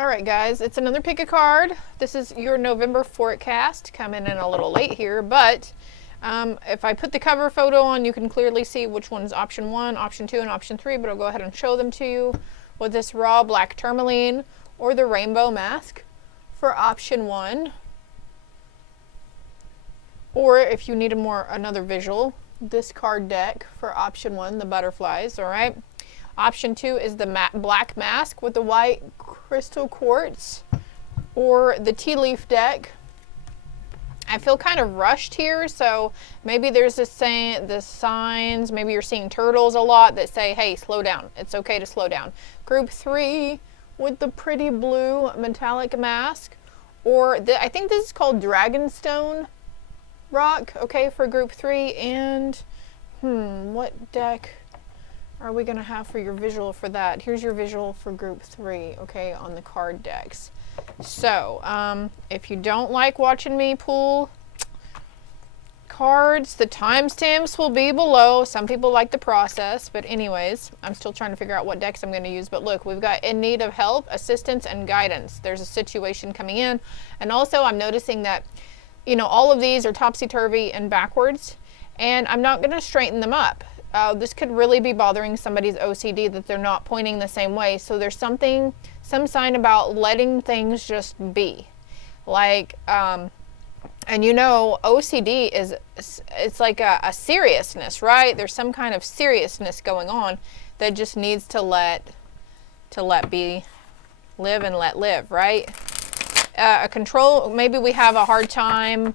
All right, guys, it's another pick a card. This is your November forecast, coming in a little late here, but if I put the cover photo on, you can clearly see which one's option 1, option 2, and option 3, but I'll go ahead and show them to you with this raw black tourmaline or the rainbow mask for option 1. Or if you need another visual, this card deck for option 1, the butterflies, all right? Option 2 is the black mask with the white crystal quartz, or the tea leaf deck. I feel kind of rushed here, so maybe there's the signs, maybe you're seeing turtles a lot that say, hey, slow down. It's okay to slow down. Group 3 with the pretty blue metallic mask, or I think this is called Dragonstone rock, okay, for group 3. And what deck are we gonna have for your visual for that? Here's your visual for group 3, okay, on the card decks. So if you don't like watching me pull cards, the timestamps will be below. Some people like the process, but anyways, I'm still trying to figure out what decks I'm going to use. But look, we've got in need of help, assistance, and guidance. There's a situation coming in, and also I'm noticing that, you know, all of these are topsy-turvy and backwards, and I'm not going to straighten them up. This could really be bothering somebody's OCD that they're not pointing the same way. So there's some sign about letting things just be. Like, and you know, OCD it's like a seriousness, right? There's some kind of seriousness going on that just needs to let be, live and let live, right? A control, maybe we have a hard time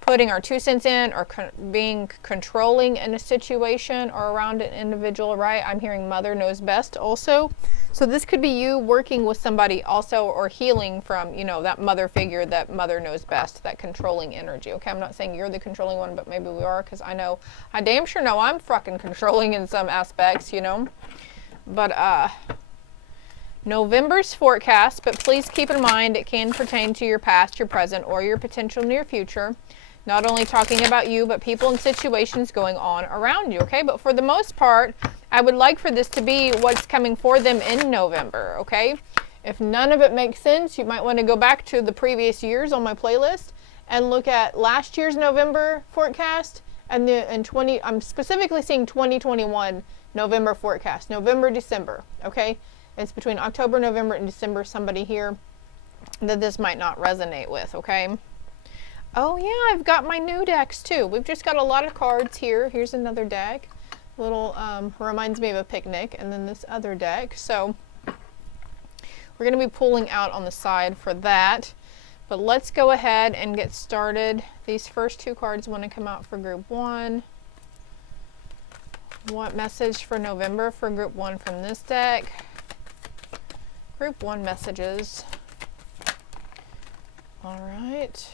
putting our 2 cents in, or being controlling in a situation or around an individual, right? I'm hearing mother knows best also. So this could be you working with somebody also, or healing from, you know, that mother figure, that mother knows best, that controlling energy. Okay, I'm not saying you're the controlling one, but maybe we are, because I damn sure know I'm fucking controlling in some aspects, you know. But November's forecast, but please keep in mind it can pertain to your past, your present, or your potential near future. Not only talking about you, but people and situations going on around you, okay? But for the most part, I would like for this to be what's coming for them in November, okay? If none of it makes sense, you might want to go back to the previous years on my playlist and look at last year's November forecast, and I'm specifically seeing 2021 November forecast, November, December, okay? It's between October, November, and December, somebody here that this might not resonate with, okay? Oh yeah, I've got my new decks too. We've just got a lot of cards here. Here's another deck. Little, reminds me of a picnic. And then this other deck. So we're going to be pulling out on the side for that. But let's go ahead and get started. These first 2 cards want to come out for group 1. What message for November for group 1 from this deck? Group 1 messages. All right.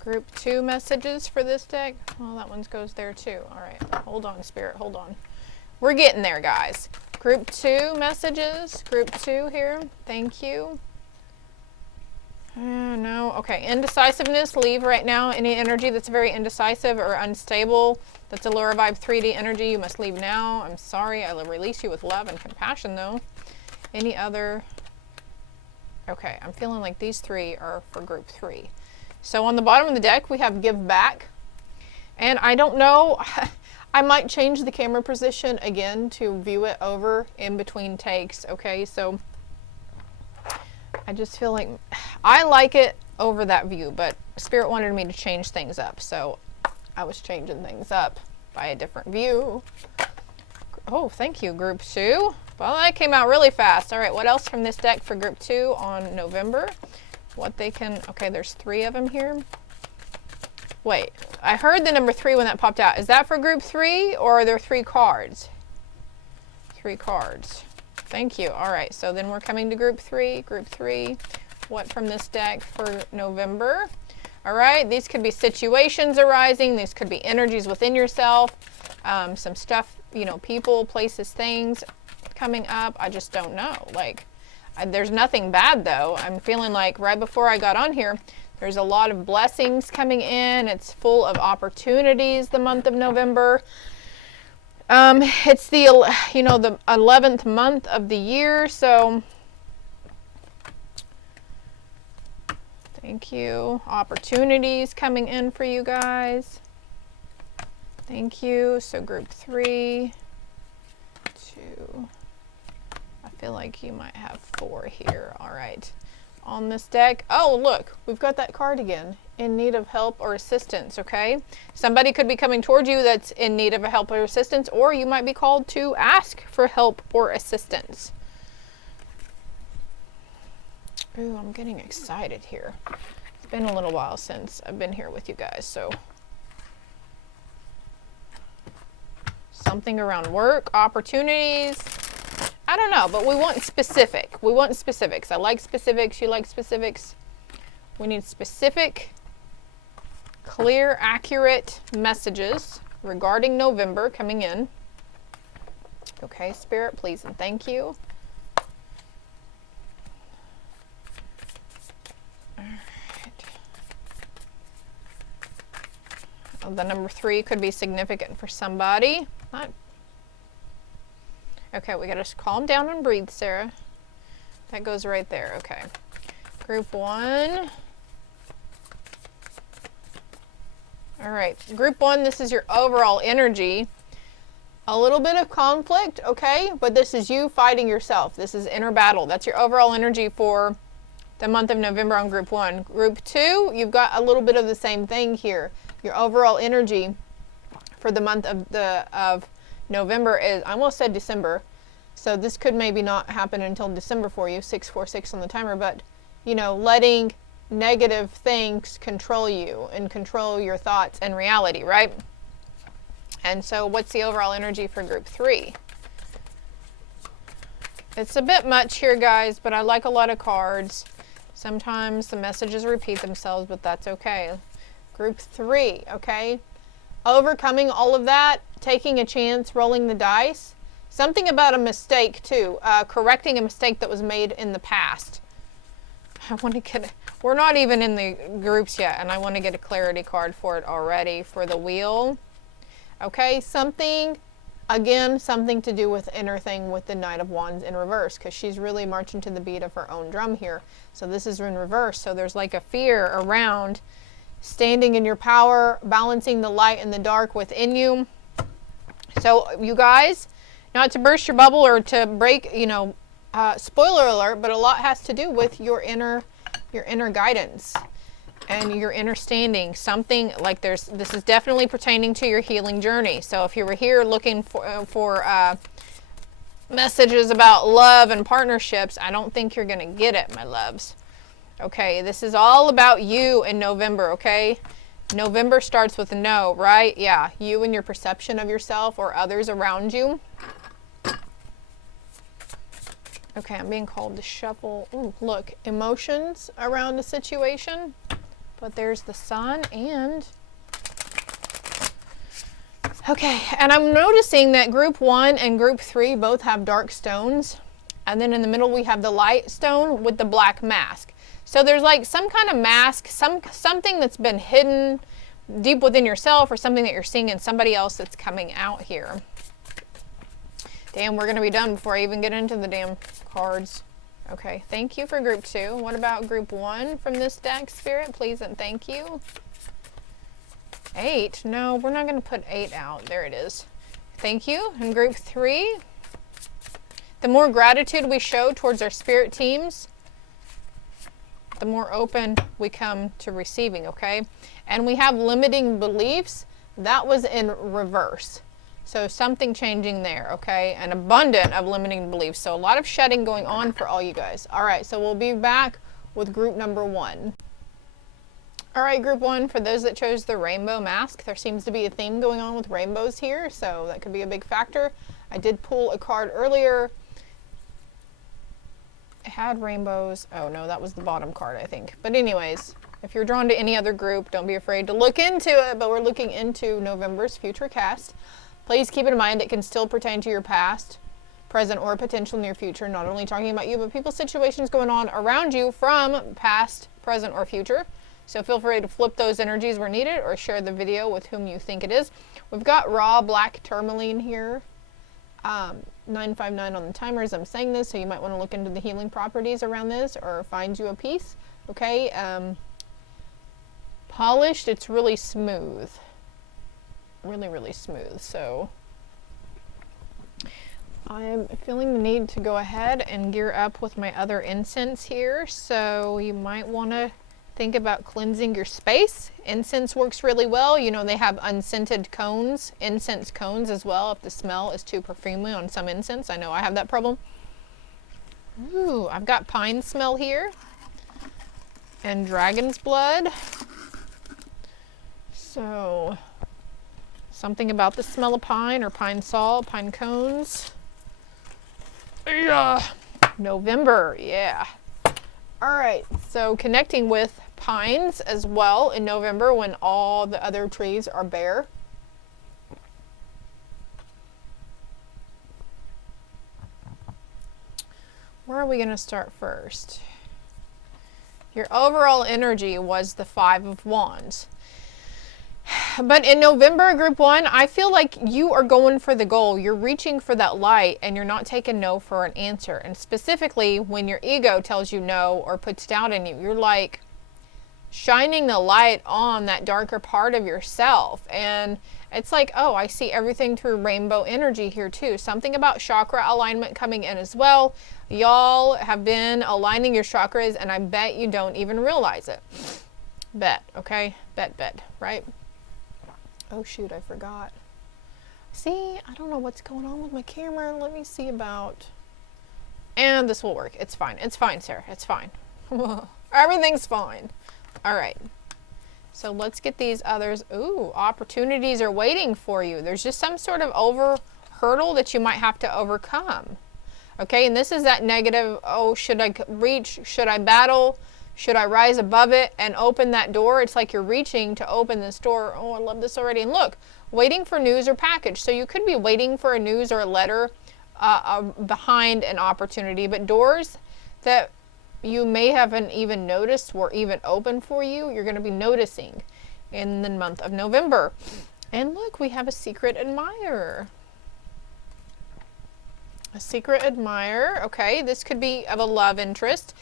Group 2 messages for this deck. Well, that one goes there too. All right, hold on, Spirit, hold on. We're getting there, guys. Group 2 messages. Group 2 here. Thank you. No. Okay, indecisiveness. Leave right now. Any energy that's very indecisive or unstable, that's a lower vibe 3D energy, you must leave now. I'm sorry. I will release you with love and compassion, though. Any other? Okay, I'm feeling like these 3 are for group 3. So on the bottom of the deck, we have give back. And I don't know, I might change the camera position again to view it over in between takes, okay? So I just feel like, I like it over that view, but Spirit wanted me to change things up. So I was changing things up by a different view. Oh, thank you, group 2. Well, that came out really fast. All right, what else from this deck for group 2 on November? What they can, okay, there's 3 of them here. Wait, I heard the number 3 when that popped out. Is that for group 3, or are there 3 cards? 3 cards. Thank you. All right, so then we're coming to group 3. Group 3, what from this deck for November? All right, these could be situations arising. These could be energies within yourself. Some stuff, you know, people, places, things coming up. I just don't know. Like, there's nothing bad though. I'm feeling like right before I got on here, there's a lot of blessings coming in. It's full of opportunities the month of November. It's the, the 11th month of the year, so thank you. Opportunities coming in for you guys. Thank you. So group 3, 2, I feel like you might have 4 here. All right. On this deck. Oh, look, we've got that card again. In need of help or assistance, okay? Somebody could be coming towards you that's in need of a help or assistance, or you might be called to ask for help or assistance. Ooh, I'm getting excited here. It's been a little while since I've been here with you guys, so something around work, opportunities. I don't know, but we want specific. We want specifics. I like specifics. You like specifics. We need specific, clear, accurate messages regarding November coming in. Okay, Spirit, please and thank you. All right. Oh, the number 3 could be significant for somebody. Okay, we gotta calm down and breathe, Sarah. That goes right there, okay. Group 1. All right, group 1, this is your overall energy. A little bit of conflict, okay? But this is you fighting yourself. This is inner battle. That's your overall energy for the month of November on group 1. Group 2, you've got a little bit of the same thing here. Your overall energy for the month of November is, I almost said December, so this could maybe not happen until December for you, 646 on the timer, but, letting negative things control you and control your thoughts and reality, right? And so what's the overall energy for group 3? It's a bit much here, guys, but I like a lot of cards. Sometimes the messages repeat themselves, but that's okay. Group 3, okay? Overcoming all of that, taking a chance, rolling the dice. Something about a mistake, too. Correcting a mistake that was made in the past. I want to get... We're not even in the groups yet, and I want to get a clarity card for it already for the wheel. Okay, something to do with inner thing with the Knight of Wands in reverse, because she's really marching to the beat of her own drum here. So this is in reverse, so there's like a fear around standing in your power, balancing the light and the dark within you. So you guys, not to burst your bubble or to break, spoiler alert, but a lot has to do with your inner guidance and your inner standing. Something like this is definitely pertaining to your healing journey. So if you were here looking for messages about love and partnerships, I don't think you're going to get it, my loves. Okay, this is all about you in November, okay? November starts with no, right? Yeah, you and your perception of yourself or others around you. Okay, I'm being called to shuffle. Ooh, look, emotions around the situation. But there's the sun and... Okay, and I'm noticing that group 1 and group 3 both have dark stones. And then in the middle we have the light stone with the black mask. So there's like some kind of mask, something that's been hidden deep within yourself or something that you're seeing in somebody else that's coming out here. Damn, we're going to be done before I even get into the damn cards. Okay, thank you for group 2. What about group 1 from this deck, Spirit? Please and thank you. 8. No, we're not going to put 8 out. There it is. Thank you. And group 3. The more gratitude we show towards our spirit teams, the more open we come to receiving, okay? And we have limiting beliefs. That was in reverse. So something changing there, okay? An abundance of limiting beliefs. So a lot of shedding going on for all you guys. All right, so we'll be back with group number 1. All right, group 1, for those that chose the rainbow mask, there seems to be a theme going on with rainbows here, so that could be a big factor. I did pull a card earlier. It had rainbows. Oh no, that was the bottom card, I think. But anyways, if you're drawn to any other group, don't be afraid to look into it, but we're looking into November's future cast. Please keep in mind it can still pertain to your past, present, or potential near future. Not only talking about you, but people's situations going on around you from past, present, or future. So feel free to flip those energies where needed or share the video with whom you think it is. We've got raw black tourmaline here. 959 on the timer as I'm saying this, so you might want to look into the healing properties around this or find you a piece. Okay, polished, it's really smooth. Really, really smooth. So I'm feeling the need to go ahead and gear up with my other incense here. So you might want to think about cleansing your space. Incense works really well. You know, they have unscented cones, incense cones as well, if the smell is too perfumey on some incense. I know I have that problem. Ooh, I've got pine smell here and dragon's blood. So something about the smell of pine or pine salt, pine cones. Yeah. November, yeah. All right, so connecting with pines as well in November when all the other trees are bare. Where are we going to start first? Your overall energy was the 5 of Wands. But in November, group 1, I feel like you are going for the goal. You're reaching for that light and you're not taking no for an answer. And specifically when your ego tells you no or puts doubt in you, you're like shining the light on that darker part of yourself. And it's like, oh, I see everything through rainbow energy here too. Something about chakra alignment coming in as well. Y'all have been aligning your chakras and I bet you don't even realize it. Bet, okay? Bet, right? Oh shoot, I forgot. See, I don't know what's going on with my camera. Let me see about... And this will work. It's fine. It's fine, Sarah. It's fine. Everything's fine. All right. So let's get these others. Ooh, opportunities are waiting for you. There's just some sort of hurdle that you might have to overcome. Okay, and this is that negative, oh, should I reach? Should I battle? Should I rise above it and open that door? It's like you're reaching to open this door. Oh, I love this already. And look, waiting for news or package. So you could be waiting for a news or a letter behind an opportunity, but doors that you may haven't even noticed were even open for you, you're going to be noticing in the month of November. And look, we have a secret admirer. A secret admirer. Okay, this could be of a love interest.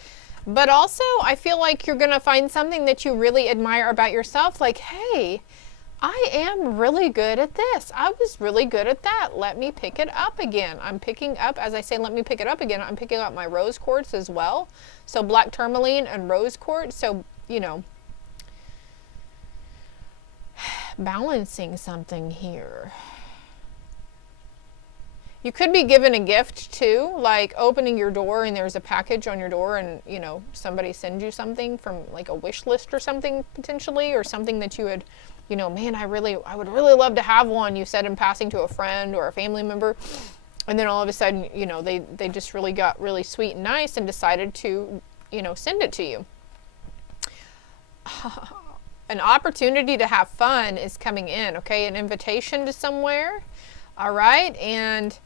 But also, I feel like you're going to find something that you really admire about yourself. Like, hey, I am really good at this. I was really good at that. Let me pick it up again. I'm picking up, as I say, let me pick it up again. I'm picking up my rose quartz as well. So black tourmaline and rose quartz. So, you know, balancing something here. You could be given a gift too, like opening your door and there's a package on your door and, you know, somebody sends you something from like a wish list or something potentially, or something that you would, you know, man, I would really love to have one, you said in passing to a friend or a family member. And then all of a sudden, you know, they just really got really sweet and nice and decided to, you know, send it to you. An opportunity to have fun is coming in, okay? An invitation to somewhere, all right? And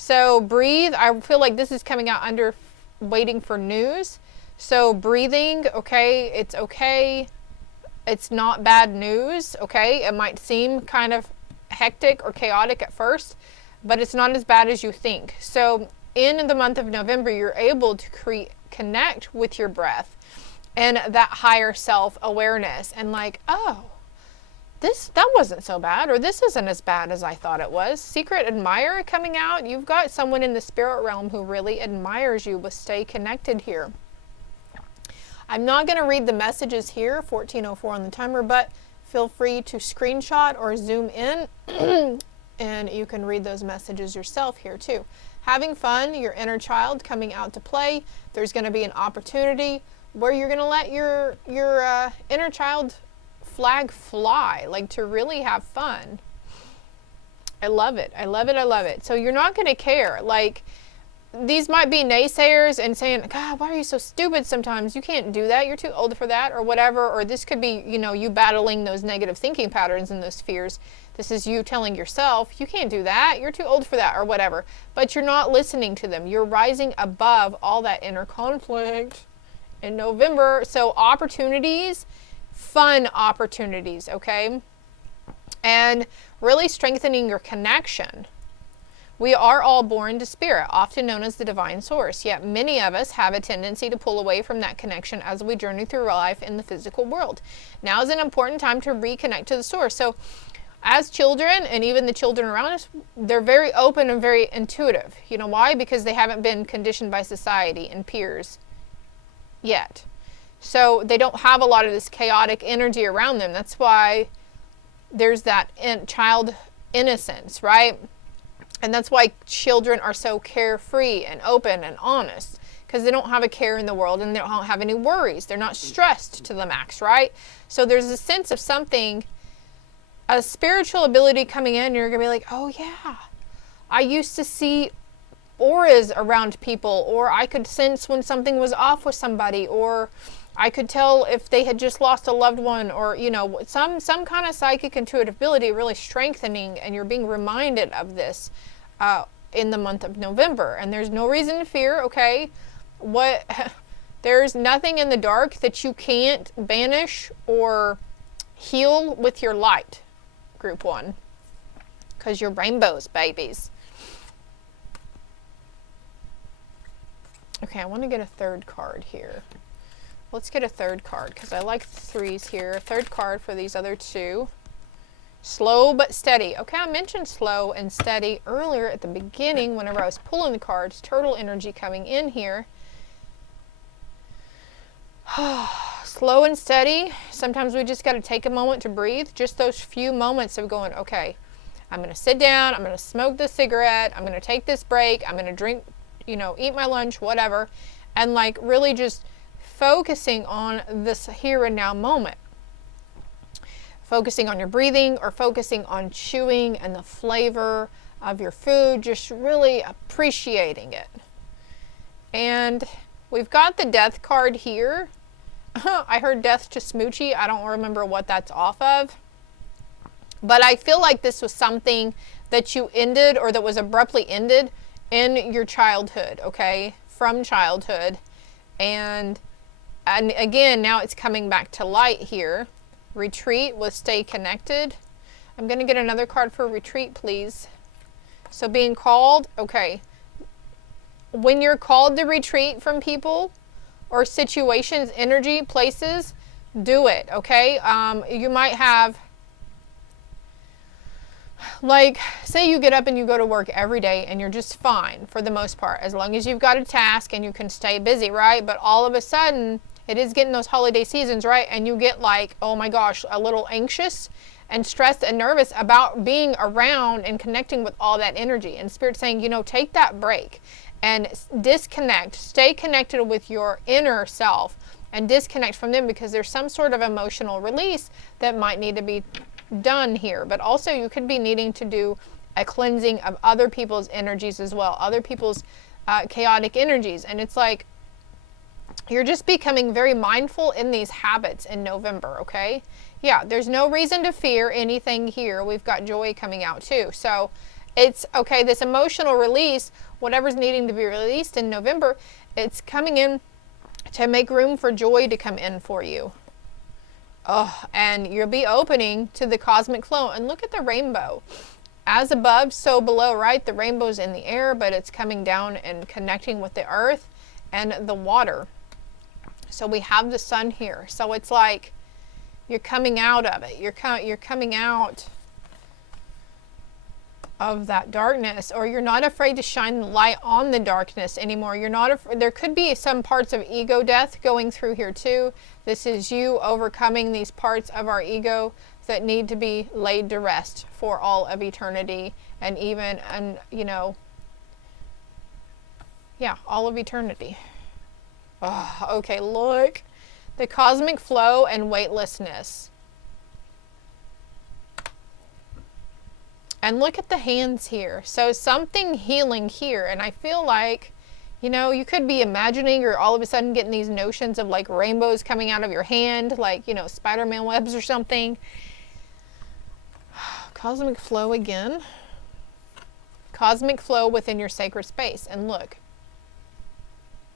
so breathe. I feel like this is coming out under waiting for news. So breathing, okay, it's okay. It's not bad news, okay? It might seem kind of hectic or chaotic at first, but it's not as bad as you think. So in the month of November, you're able to connect with your breath and that higher self-awareness and like, oh, that wasn't so bad, or this isn't as bad as I thought it was. Secret admirer coming out. You've got someone in the spirit realm who really admires you, but stay connected here. I'm not going to read the messages here, 14:04 on the timer, but feel free to screenshot or zoom in and you can read those messages yourself here too. Having fun, your inner child coming out to play. There's going to be an opportunity where you're going to let your inner child flag fly, like to really have fun. I love it. I love it. I love it. So you're not going to care. Like, these might be naysayers and saying, God, why are you so stupid sometimes? You can't do that. You're too old for that, or whatever. Or this could be, you know, you battling those negative thinking patterns and those fears. This is you telling yourself, you can't do that. You're too old for that, or whatever. But you're not listening to them. You're rising above all that inner conflict in November. So opportunities fun opportunities, okay? And really strengthening your connection. We are all born to spirit, often known as the divine source, yet many of us have a tendency to pull away from that connection as we journey through life in the physical world. Now is an important time to reconnect to the source. So as children, and even the children around us, they're very open and very intuitive. You know why? Because they haven't been conditioned by society and peers yet. So they don't have a lot of this chaotic energy around them. That's why there's that child innocence, right? And that's why children are so carefree and open and honest, because they don't have a care in the world and they don't have any worries. They're not stressed to the max, right? So there's a sense of something, a spiritual ability coming in, and you're going to be like, oh yeah, I used to see auras around people, or I could sense when something was off with somebody, or I could tell if they had just lost a loved one, or, you know, some kind of psychic intuitive ability really strengthening, and you're being reminded of this in the month of November. And there's no reason to fear, okay? There's nothing in the dark that you can't banish or heal with your light, group 1, because you're rainbows, babies. Okay, I want to get a third card here. Let's get a third card, because I like the 3s here. A third card for these other 2. Slow but steady. Okay, I mentioned slow and steady earlier at the beginning whenever I was pulling the cards. Turtle energy coming in here. Slow and steady. Sometimes we just got to take a moment to breathe. Just those few moments of going, okay, I'm going to sit down. I'm going to smoke this cigarette. I'm going to take this break. I'm going to drink, you know, eat my lunch, whatever. And like really just focusing on this here and now moment. Focusing on your breathing, or focusing on chewing and the flavor of your food, just really appreciating it. And we've got the death card here. I heard death to Smoochie. I don't remember what that's off of. But I feel like this was something that you ended, or that was abruptly ended in your childhood, okay? From childhood. And again, now it's coming back to light here. Retreat with stay connected. I'm going to get another card for retreat, please. So being called, okay. When you're called to retreat from people or situations, energy, places, do it, okay? You might have, like, say you get up and you go to work every day and you're just fine for the most part, as long as you've got a task and you can stay busy, right? But all of a sudden, it is getting those holiday seasons, right? And you get like, oh my gosh, a little anxious and stressed and nervous about being around and connecting with all that energy. And Spirit's saying, you know, take that break and disconnect. Stay connected with your inner self and disconnect from them, because there's some sort of emotional release that might need to be done here. But also you could be needing to do a cleansing of other people's energies as well, other people's chaotic energies. And it's like, you're just becoming very mindful in these habits in November, okay? Yeah, there's no reason to fear anything here. We've got joy coming out too. So it's, okay, this emotional release, whatever's needing to be released in November, it's coming in to make room for joy to come in for you. Oh, and you'll be opening to the cosmic flow. And look at the rainbow. As above, so below, right? The rainbow's in the air, but it's coming down and connecting with the earth and the water. So we have the sun here. So it's like you're coming out of it. You're coming out of that darkness, or you're not afraid to shine the light on the darkness anymore. You're not there could be some parts of ego death going through here too. This is you overcoming these parts of our ego that need to be laid to rest for all of eternity, and even, and you know, yeah, all of eternity. Oh, okay, look. The cosmic flow and weightlessness. And look at the hands here. So something healing here. And I feel like, you know, you could be imagining, or all of a sudden getting these notions of like rainbows coming out of your hand, like, you know, Spider-Man webs or something. Cosmic flow again. Cosmic flow within your sacred space. And look.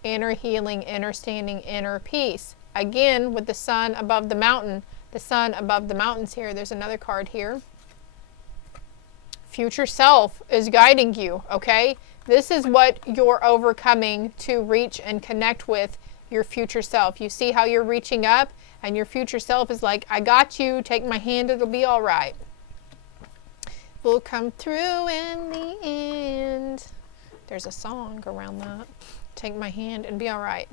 Inner healing, inner standing, inner peace. again, with the sun above the mountain, the sun above the mountains here. There's another card here. Future self is guiding you, okay? This is what you're overcoming to reach and connect with your future self. You see how you're reaching up, and your future self is like, I got you, take my hand, it'll be all right. We'll come through in the end. There's a song around that. Take my hand and be all right.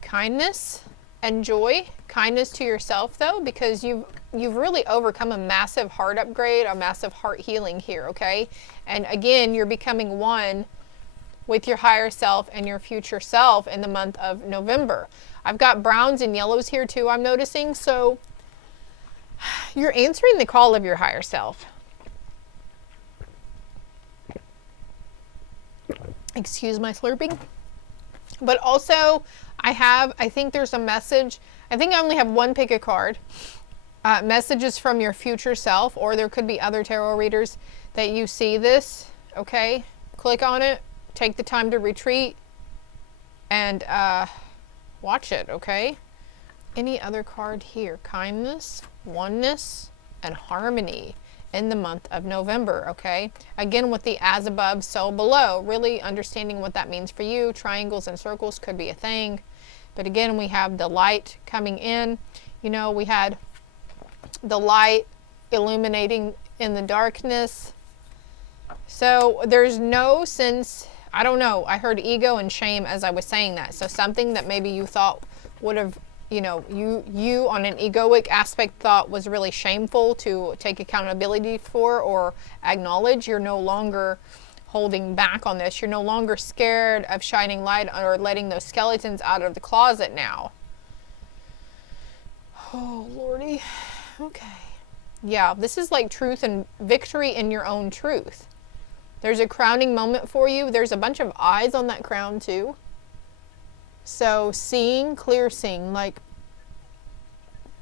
Kindness and joy. Kindness to yourself, though, because you've really overcome a massive heart upgrade, a massive heart healing here, okay? And again, you're becoming one with your higher self and your future self in the month of November. I've got browns and yellows here too, I'm noticing. So you're answering the call of your higher self. Excuse my slurping. But also, I think there's a message. I think I only have one pick a card. Messages from your future self, or there could be other tarot readers that you see this, okay? Click on it, take the time to retreat, and watch it, okay? Any other card here? Kindness, oneness, and harmony in the month of November, okay? Again, with the as above, so below, really understanding what that means for you. Triangles and circles could be a thing. But again, we have the light coming in. You know, we had the light illuminating in the darkness. So there's no sense, I don't know, I heard ego and shame as I was saying that. So something that maybe you thought would have, you know, you on an egoic aspect thought was really shameful to take accountability for or acknowledge, you're no longer holding back on this. You're no longer scared of shining light or letting those skeletons out of the closet now. Oh, Lordy. Okay. Yeah, this is like truth and victory in your own truth. There's a crowning moment for you. There's a bunch of eyes on that crown too. So seeing, clear seeing, like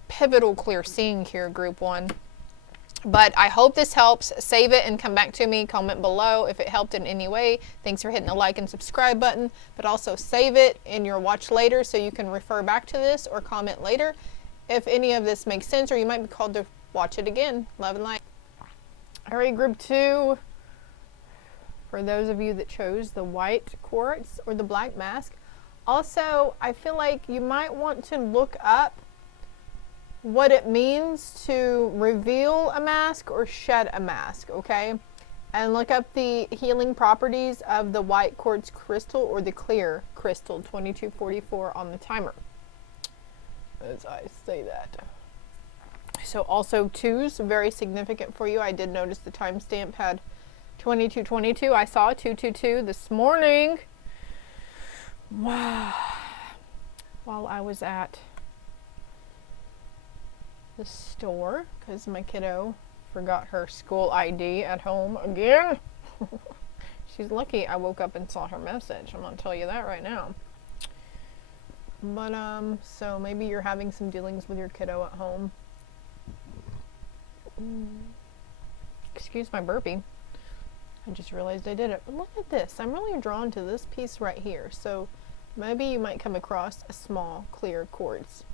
pivotal clear seeing here, group one. But I hope this helps. Save it and come back to me. Comment below if it helped in any way. Thanks for hitting the like and subscribe button. But also save it in your watch later so you can refer back to this or comment later if any of this makes sense, or you might be called to watch it again. Love and light. All right, group two. For those of you that chose the white quartz or the black mask. Also, I feel like you might want to look up what it means to reveal a mask or shed a mask, okay? And look up the healing properties of the white quartz crystal or the clear crystal, 2244 on the timer. As I say that. So also twos, very significant for you. I did notice the timestamp had 2222. I saw 222 this morning. Wow. While I was at the store because my kiddo forgot her school ID at home again. She's lucky I woke up and saw her message. I'm gonna tell you that right now. But so maybe you're having some dealings with your kiddo at home. Excuse my burpee. I just realized I did it. But look at this. I'm really drawn to this piece right here. So maybe you might come across a small clear quartz.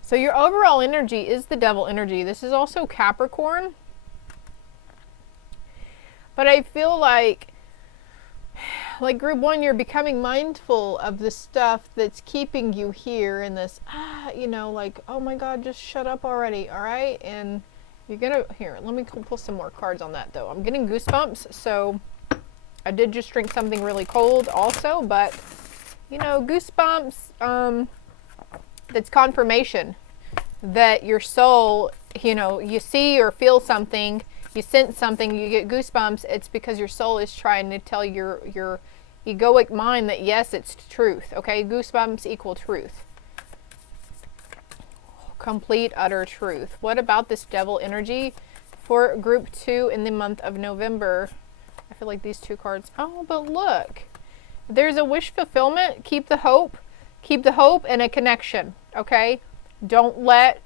So your overall energy is the devil energy. This is also Capricorn. But I feel like group one, you're becoming mindful of the stuff that's keeping you here in this, you know, like, oh my God, just shut up already, all right? And you're gonna, here, let me pull some more cards on that though. I'm getting goosebumps, so I did just drink something really cold also, but, you know, goosebumps, that's confirmation that your soul, you know, you see or feel something, you sense something, you get goosebumps. It's because your soul is trying to tell your egoic mind that yes, it's truth. Okay, goosebumps equal truth. Complete, utter truth. What about this devil energy for group two in the month of November? I feel like these two cards. Oh, but look, there's a wish fulfillment. Keep the hope and a connection. Okay, don't let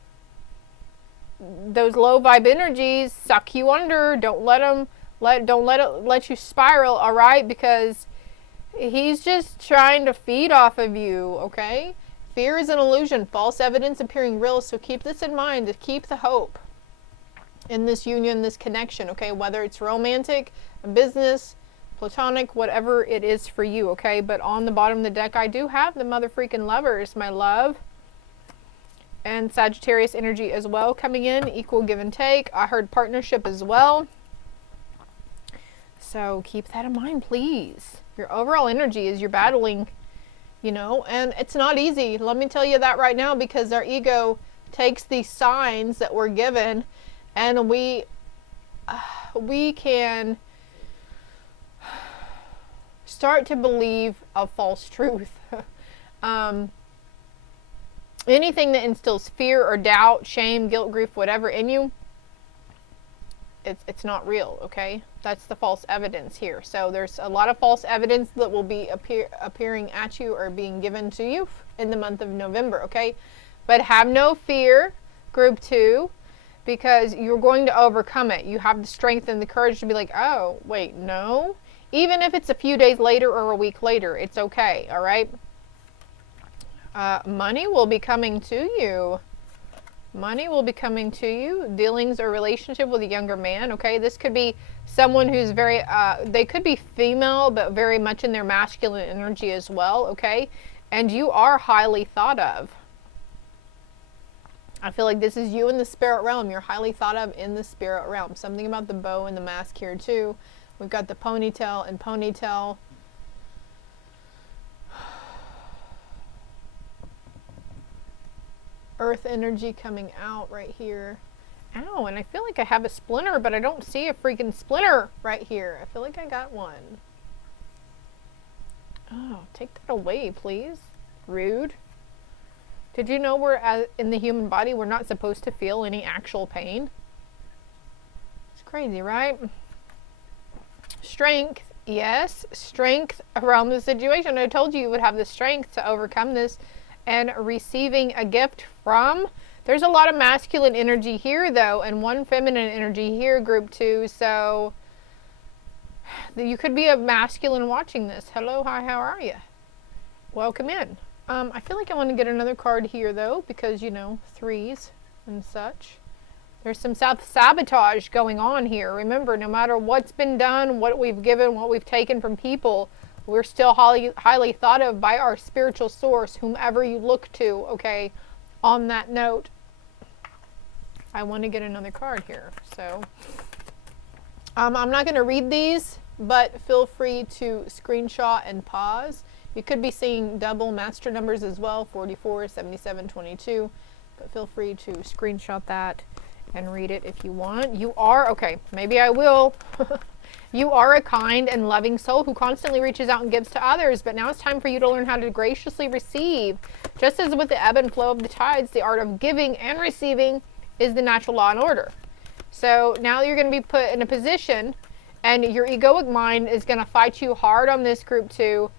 those low vibe energies suck you under. Don't let them let you spiral, all right? Because He's just trying to feed off of you, okay? Fear is an illusion, false evidence appearing real, so keep this in mind, to keep the hope in this union, this connection, okay? Whether it's romantic, business, platonic, whatever it is for you, okay? But on the bottom of the deck, I do have the mother freaking lovers, my love. And Sagittarius energy as well coming in, equal give and take. I heard partnership as well. So keep that in mind, please. Your overall energy is you're battling, you know, and it's not easy. Let me tell you that right now, because our ego takes these signs that we're given and we can start to believe a false truth. Anything that instills fear or doubt, shame, guilt, grief, whatever in you, it's not real, okay? That's the false evidence here. So there's a lot of false evidence that will be appearing at you or being given to you in the month of November, okay? But have no fear, group 2, because you're going to overcome it. You have the strength and the courage to be like, oh, wait, no? Even if it's a few days later or a week later, it's okay, all right? Money will be coming to you. Money will be coming to you. Dealings or relationship with a younger man, okay? This could be someone who's very, they could be female, but very much in their masculine energy as well, okay? And you are highly thought of. I feel like this is you in the spirit realm. You're highly thought of in the spirit realm. Something about the bow and the mask here too. We've got the ponytail and ponytail. Earth energy coming out right here. Ow, and I feel like I have a splinter, but I don't see a freaking splinter right here. I feel like I got one. Oh, take that away, please. Rude. Did you know in the human body, we're not supposed to feel any actual pain? It's crazy, right? Strength. Yes, strength around the situation. I told you you would have the strength to overcome this. And receiving a gift from. There's a lot of masculine energy here, though, and one feminine energy here, group 2. So you could be a masculine watching this. Hello, hi, how are you? Welcome in. I feel like I want to get another card here, though, because, you know, 3s and such. There's some self-sabotage going on here. Remember, no matter what's been done, what we've given, what we've taken from people, we're still highly thought of by our spiritual source, whomever you look to, okay? On that note, I want to get another card here. So, I'm not going to read these, but feel free to screenshot and pause. You could be seeing double master numbers as well, 44, 77, 22. But feel free to screenshot that and read it if you want. You are, okay, maybe I will. You are a kind and loving soul who constantly reaches out and gives to others, but now it's time for you to learn how to graciously receive. Just as with the ebb and flow of the tides, the art of giving and receiving is the natural law and order. So now you're going to be put in a position, and your egoic mind is going to fight you hard on this group 2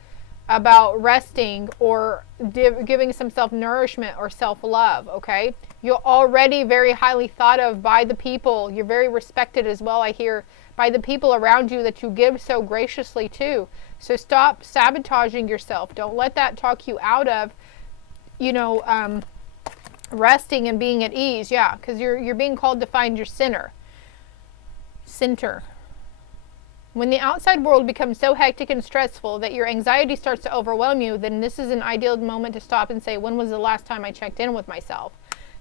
about resting or giving some self-nourishment or self-love, okay? You're already very highly thought of by the people. You're very respected as well, I hear, by the people around you that you give so graciously to. So stop sabotaging yourself. Don't let that talk you out of, you know, resting and being at ease. Yeah, because you're being called to find your center. When the outside world becomes so hectic and stressful that your anxiety starts to overwhelm you, then this is an ideal moment to stop and say, when was the last time I checked in with myself?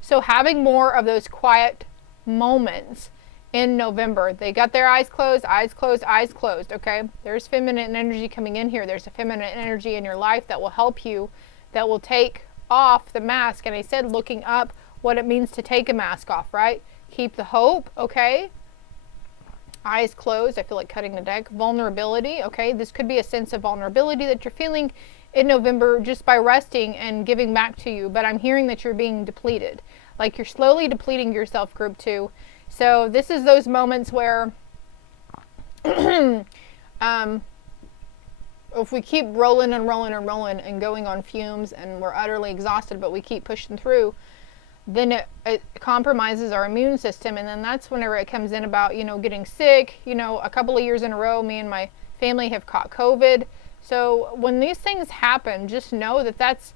So having more of those quiet moments in November. They got their eyes closed, okay? There's feminine energy coming in here. There's a feminine energy in your life that will help you, that will take off the mask. And I said looking up what it means to take a mask off, right? Keep the hope, okay? Eyes closed. I feel like cutting the deck. Vulnerability, okay? This could be a sense of vulnerability that you're feeling in November just by resting and giving back to you. But I'm hearing that you're being depleted. Like you're slowly depleting yourself, group 2. So this is those moments where if we keep rolling and going on fumes and we're utterly exhausted, but we keep pushing through, then it compromises our immune system. And then that's whenever it comes in about, you know, getting sick. You know, a couple of years in a row, me and my family have caught COVID. So when these things happen, just know that that's,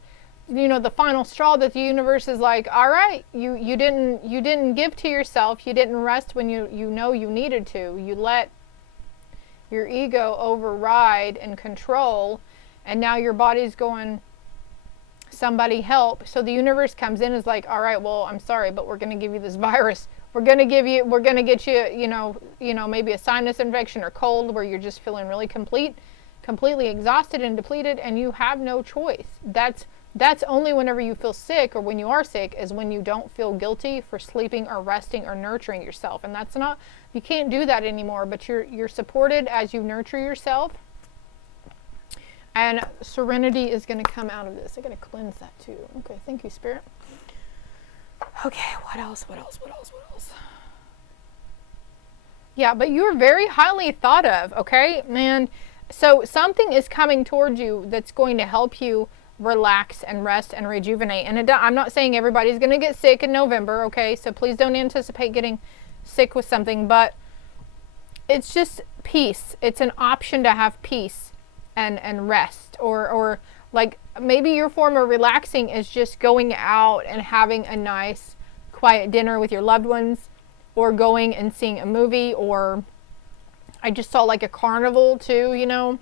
you know, the final straw, that the universe is like, all right, you didn't give to yourself, you didn't rest when you know you needed to. You let your ego override and control, and now your body's going, somebody help. So the universe comes in, is like, all right, well, I'm sorry, but we're going to give you this virus. We're going to get you, you know, maybe a sinus infection or cold, where you're just feeling really completely exhausted and depleted, and you have no choice. That's only whenever you feel sick, or when you are sick, is when you don't feel guilty for sleeping or resting or nurturing yourself. And that's not, you can't do that anymore, but you're supported as you nurture yourself. And serenity is going to come out of this. I got to cleanse that too. Okay, thank you, Spirit. Okay, what else? Yeah, but you're very highly thought of, okay? And so something is coming towards you that's going to help you relax and rest and rejuvenate. And I'm not saying everybody's going to get sick in November, okay? So please don't anticipate getting sick with something, but it's just peace. It's an option to have peace and rest, or like maybe your form of relaxing is just going out and having a nice quiet dinner with your loved ones, or going and seeing a movie, or I just saw like a carnival too, you know.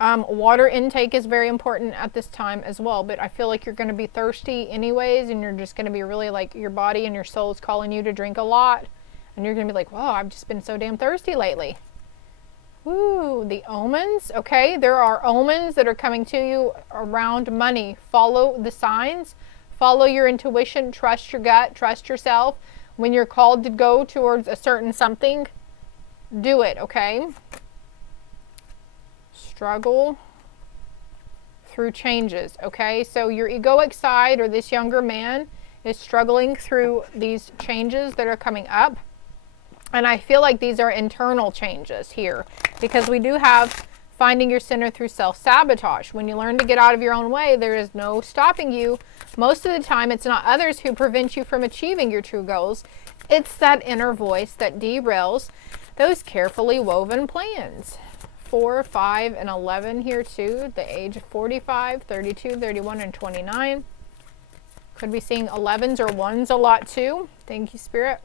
Water intake is very important at this time as well, but I feel like you're going to be thirsty anyways, and you're just going to be really like, your body and your soul is calling you to drink a lot, and you're going to be like, wow, I've just been so damn thirsty lately. Ooh, the omens. Okay, there are omens that are coming to you around money. Follow the signs, follow your intuition, trust your gut, trust yourself. When you're called to go towards a certain something, do it, okay? Struggle through changes, okay? So your egoic side, or this younger man, is struggling through these changes that are coming up. And I feel like these are internal changes here, because we do have finding your center through self-sabotage. When you learn to get out of your own way, there is no stopping you. Most of the time, it's not others who prevent you from achieving your true goals. It's that inner voice that derails those carefully woven plans. 4, 5, and 11 here too. The age of 45, 32, 31, and 29. Could be seeing 11s or 1s a lot too. Thank you, Spirit.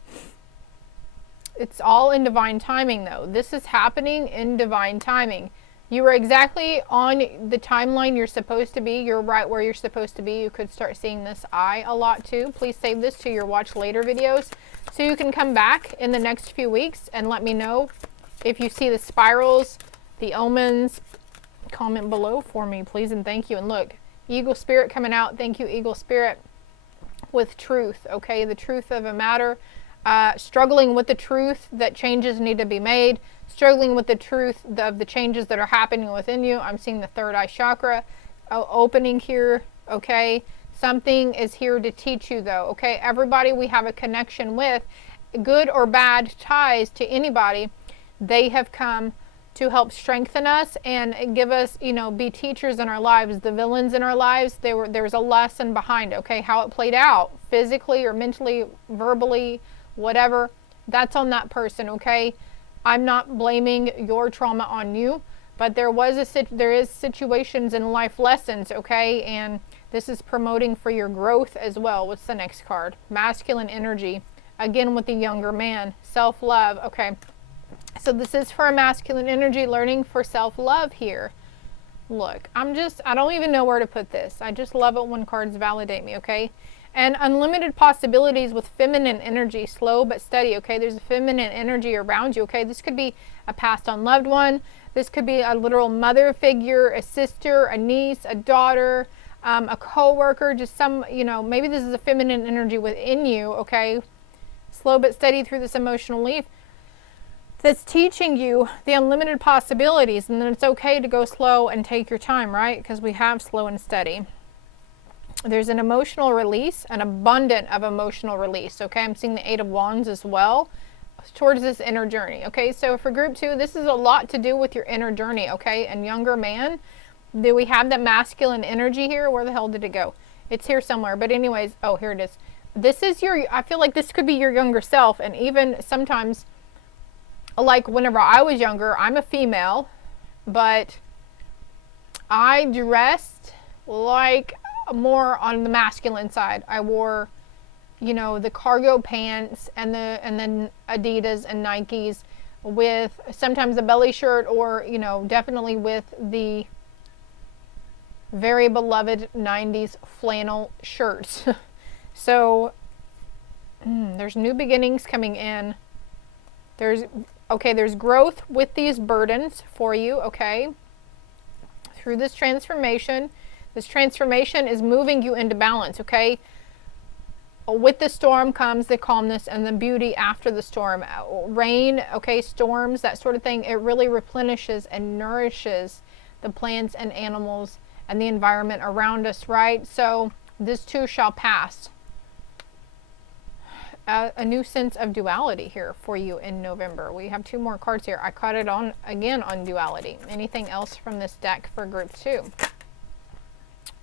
It's all in divine timing though. This is happening in divine timing. You are exactly on the timeline you're supposed to be. You're right where you're supposed to be. You could start seeing this eye a lot too. Please save this to your watch later videos, so you can come back in the next few weeks and let me know if you see the spirals, the omens. Comment below for me, please, and thank you. And look, Eagle Spirit coming out. Thank you, Eagle Spirit, with truth, okay? The truth of a matter. Struggling with the truth that changes need to be made, struggling with the truth of the changes that are happening within you. I'm seeing the third eye chakra opening here, okay? Something is here to teach you though, okay? Everybody we have a connection with, good or bad ties to anybody, they have come to help strengthen us and give us, you know, be teachers in our lives. The villains in our lives, there was a lesson behind, okay? How it played out, physically or mentally, verbally, whatever, that's on that person, okay? I'm not blaming your trauma on you, but there is situations in life lessons, okay? And this is promoting for your growth as well. What's the next card? Masculine energy, again with the younger man, self-love, okay? So this is for a masculine energy, learning for self-love here. Look, I don't even know where to put this. I just love it when cards validate me, okay? And unlimited possibilities with feminine energy, slow but steady, okay? There's a feminine energy around you, okay? This could be a passed on loved one. This could be a literal mother figure, a sister, a niece, a daughter, a co-worker, just some, you know, maybe this is a feminine energy within you, okay? Slow but steady through this emotional leaf that's teaching you the unlimited possibilities, and then it's okay to go slow and take your time, right? Because we have slow and steady. There's an emotional release, an abundant of emotional release, okay? I'm seeing the 8 of Wands as well towards this inner journey, okay? So for group 2, this is a lot to do with your inner journey, okay? And younger man, do we have that masculine energy here? Where the hell did it go? It's here somewhere, but anyways, oh, here it is. This is I feel like this could be your younger self, and even sometimes, like whenever I was younger, I'm a female, but I dressed like more on the masculine side. I wore, you know, the cargo pants and then Adidas and Nikes with sometimes a belly shirt, or, you know, definitely with the very beloved 90s flannel shirts. So there's new beginnings coming in. There's growth with these burdens for you, okay? Through this transformation. This transformation is moving you into balance, okay? With the storm comes the calmness and the beauty after the storm. Rain, okay, storms, that sort of thing, it really replenishes and nourishes the plants and animals and the environment around us, right? So this too shall pass. A new sense of duality here for you in November. We have 2 more cards here. I caught it on again on duality. Anything else from this deck for group 2?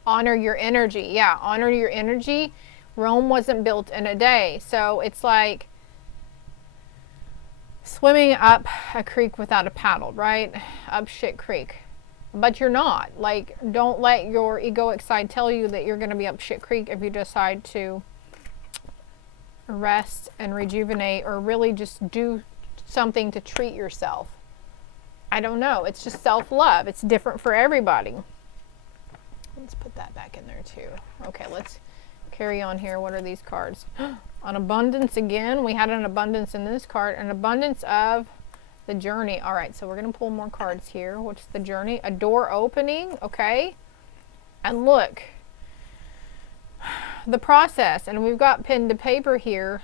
Honor your energy. Yeah, honor your energy. Rome wasn't built in a day. So it's like swimming up a creek without a paddle, right? Up shit creek. But you're not. Like, don't let your egoic side tell you that you're going to be up shit creek if you decide to rest and rejuvenate, or really just do something to treat yourself. I don't know. It's just self-love. It's different for everybody. Let's put that back in there too. Okay, let's carry on here. What are these cards? On abundance again. We had an abundance in this card. An abundance of the journey. All right, so we're going to pull more cards here. What's the journey? A door opening. Okay. And look. The process. And we've got pen to paper here.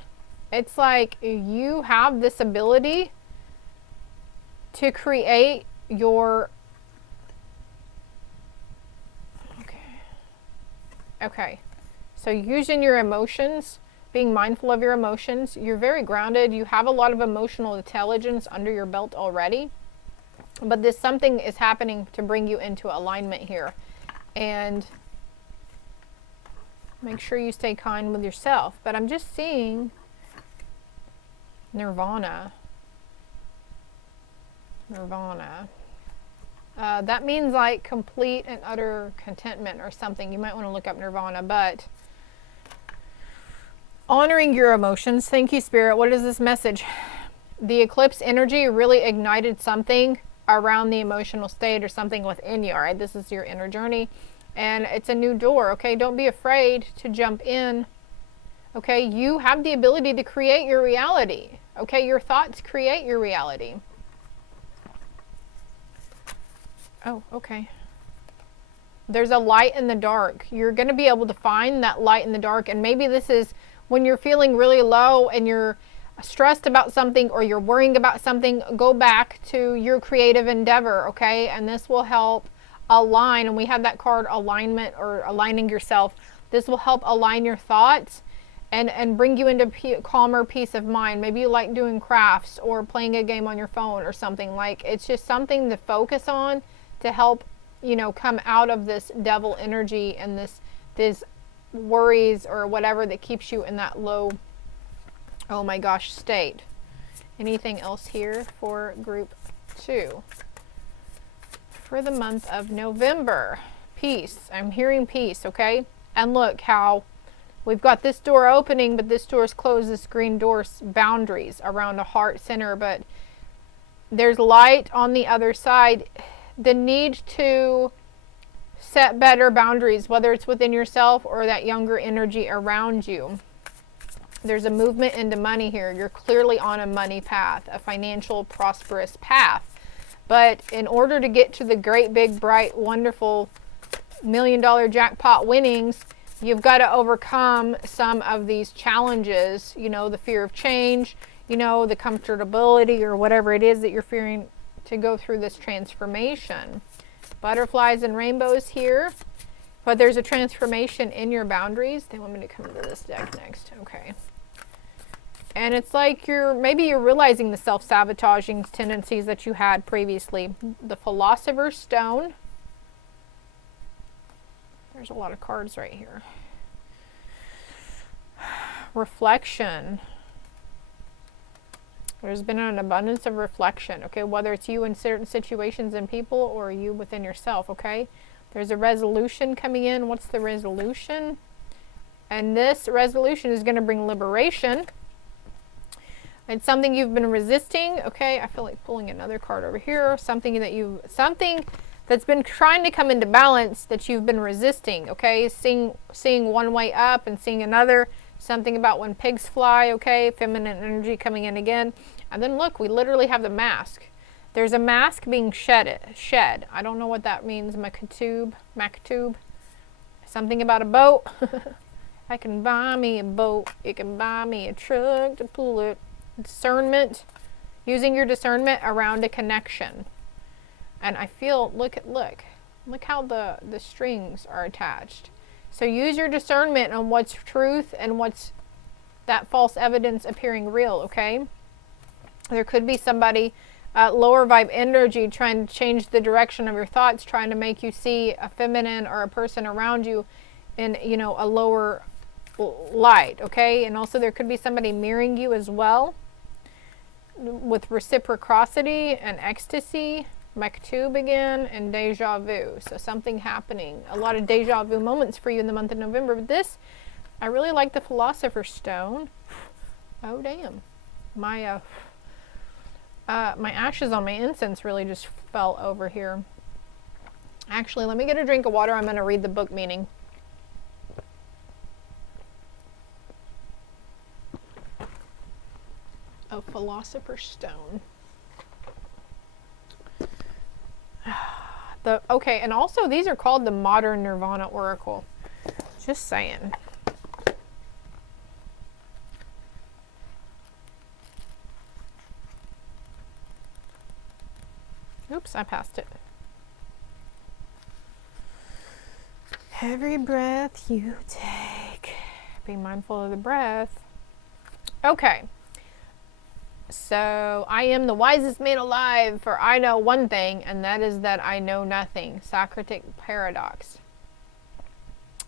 It's like you have this ability to create your... Okay. So using your emotions, being mindful of your emotions, you're very grounded. You have a lot of emotional intelligence under your belt already. But this something is happening to bring you into alignment here. And make sure you stay kind with yourself. But I'm just seeing nirvana. Nirvana. That means like complete and utter contentment or something. You might want to look up nirvana, but honoring your emotions. Thank you, Spirit. What is this message? The eclipse energy really ignited something around the emotional state or something within you, all right? This is your inner journey, and it's a new door, okay? Don't be afraid to jump in, okay? You have the ability to create your reality, okay? Your thoughts create your reality. Oh, okay. There's a light in the dark. You're going to be able to find that light in the dark, and maybe this is when you're feeling really low and you're stressed about something or you're worrying about something. Go back to your creative endeavor, okay? And this will help align. And we have that card, alignment, or aligning yourself. This will help align your thoughts and bring you into calmer peace of mind. Maybe you like doing crafts or playing a game on your phone or something. Like, it's just something to focus on to help, you know, come out of this devil energy and this worries or whatever that keeps you in that low, oh my gosh, state. Anything else here for group 2 for the month of November? Peace. I'm hearing peace, okay? And look how we've got this door opening, but this door is closed. This green door's boundaries around a heart center, but there's light on the other side. The need to set better boundaries, whether it's within yourself or that younger energy around you. There's a movement into money here. You're clearly on a money path, a financial, prosperous path. But in order to get to the great, big, bright, wonderful $1 million jackpot winnings, you've got to overcome some of these challenges, you know, the fear of change, you know, the comfortability or whatever it is that you're fearing to go through this transformation. Butterflies and rainbows here, but there's a transformation in your boundaries. They want me to come to this deck next. Okay. And it's like maybe you're realizing the self-sabotaging tendencies that you had previously. The Philosopher's Stone. There's a lot of cards right here. Reflection. There's been an abundance of reflection, okay? Whether it's you in certain situations and people or you within yourself, okay? There's a resolution coming in. What's the resolution? And this resolution is going to bring liberation. It's something you've been resisting, okay? I feel like pulling another card over here. Something that's been trying to come into balance that you've been resisting, okay? Seeing one way up and seeing another. Something about when pigs fly, okay? Feminine energy coming in again. And then look, we literally have the mask. There's a mask being shed. I don't know what that means. Maktub. Something about a boat. I can buy me a boat. You can buy me a truck to pull it. Discernment. Using your discernment around a connection. And I feel, look how the strings are attached. So use your discernment on what's truth and what's that false evidence appearing real, okay? There could be somebody, lower vibe energy, trying to change the direction of your thoughts, trying to make you see a feminine or a person around you in, a lower light, okay? And also there could be somebody mirroring you as well with reciprocity and ecstasy. Maktub again, and deja vu. So something happening. A lot of deja vu moments for you in the month of November. But this, I really like the Philosopher's Stone. Oh, damn. My ashes on my incense really just fell over here. Actually, let me get a drink of water. I'm going to read the book meaning. A Philosopher's Stone. Okay, and also these are called the Modern Nirvana Oracle. Just saying. Oops, I passed it. Every breath you take, be mindful of the breath. Okay. So, I am the wisest man alive, for I know one thing, and that is that I know nothing. Socratic paradox.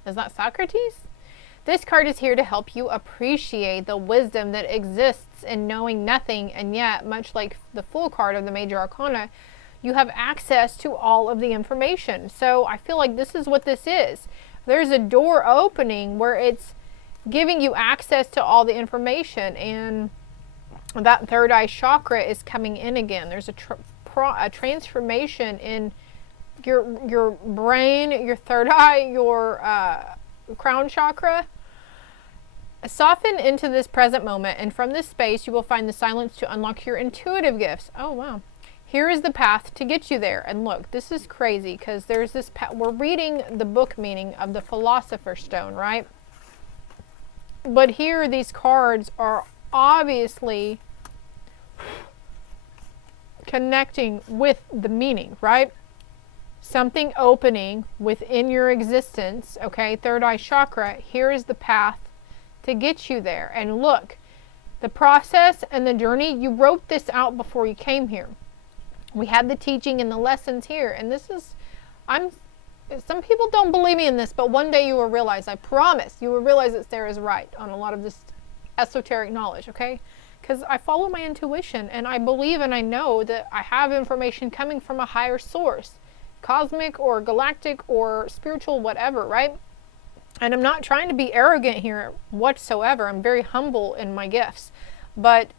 Is that Socrates? This card is here to help you appreciate the wisdom that exists in knowing nothing, and yet, much like the Fool card of the Major Arcana, you have access to all of the information. So, I feel like this is what this is. There's a door opening where it's giving you access to all the information, and that third eye chakra is coming in again. There's a transformation in your brain, your third eye, your crown chakra. Soften into this present moment, and from this space you will find the silence to unlock your intuitive gifts. Oh, wow. Here is the path to get you there. And look, this is crazy because there's this we're reading the book meaning of the Philosopher's Stone, right? But here these cards are obviously connecting with the meaning, right? Something opening within your existence, okay? Third eye chakra, here is the path to get you there. And look, the process and the journey, you wrote this out before you came here. We had the teaching and the lessons here, and this is, some people don't believe me in this, but one day you will realize, I promise, you will realize that Sarah is right on a lot of this esoteric knowledge, okay? Because I follow my intuition, and I believe and I know that I have information coming from a higher source, cosmic or galactic or spiritual, whatever, right? And I'm not trying to be arrogant here whatsoever. I'm very humble in my gifts. But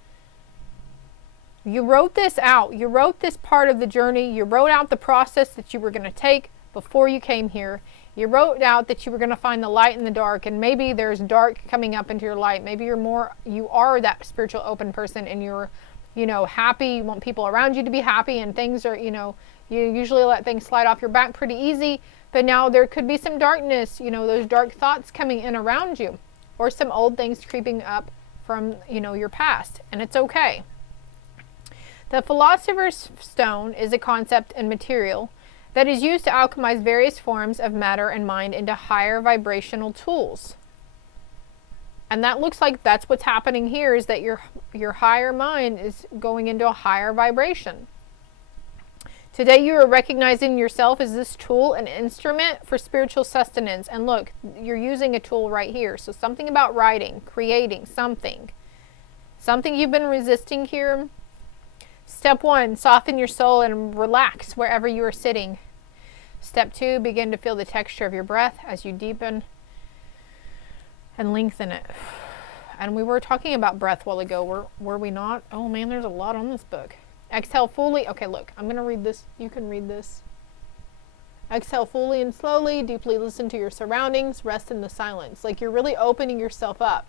you wrote this out. You wrote this part of the journey. You wrote out the process that you were going to take before you came here. You wrote out that you were going to find the light in the dark, and maybe there's dark coming up into your light. Maybe you are that spiritual open person, and you're, happy. You want people around you to be happy, and things are, you usually let things slide off your back pretty easy. But now there could be some darkness, those dark thoughts coming in around you, or some old things creeping up from, your past, and it's okay. The Philosopher's Stone is a concept and material that is used to alchemize various forms of matter and mind into higher vibrational tools. And that looks like that's what's happening here, is that your higher mind is going into a higher vibration. Today you are recognizing yourself as this tool, an instrument for spiritual sustenance. And look, you're using a tool right here. So something about writing, creating something. Something you've been resisting here. Step 1, soften your soul and relax wherever you are sitting. Step 2, begin to feel the texture of your breath as you deepen and lengthen it. And we were talking about breath a while ago, were we not? Oh man, there's a lot on this book. Exhale fully. Okay, look, I'm going to read this. You can read this. Exhale fully and slowly. Deeply listen to your surroundings. Rest in the silence. Like you're really opening yourself up.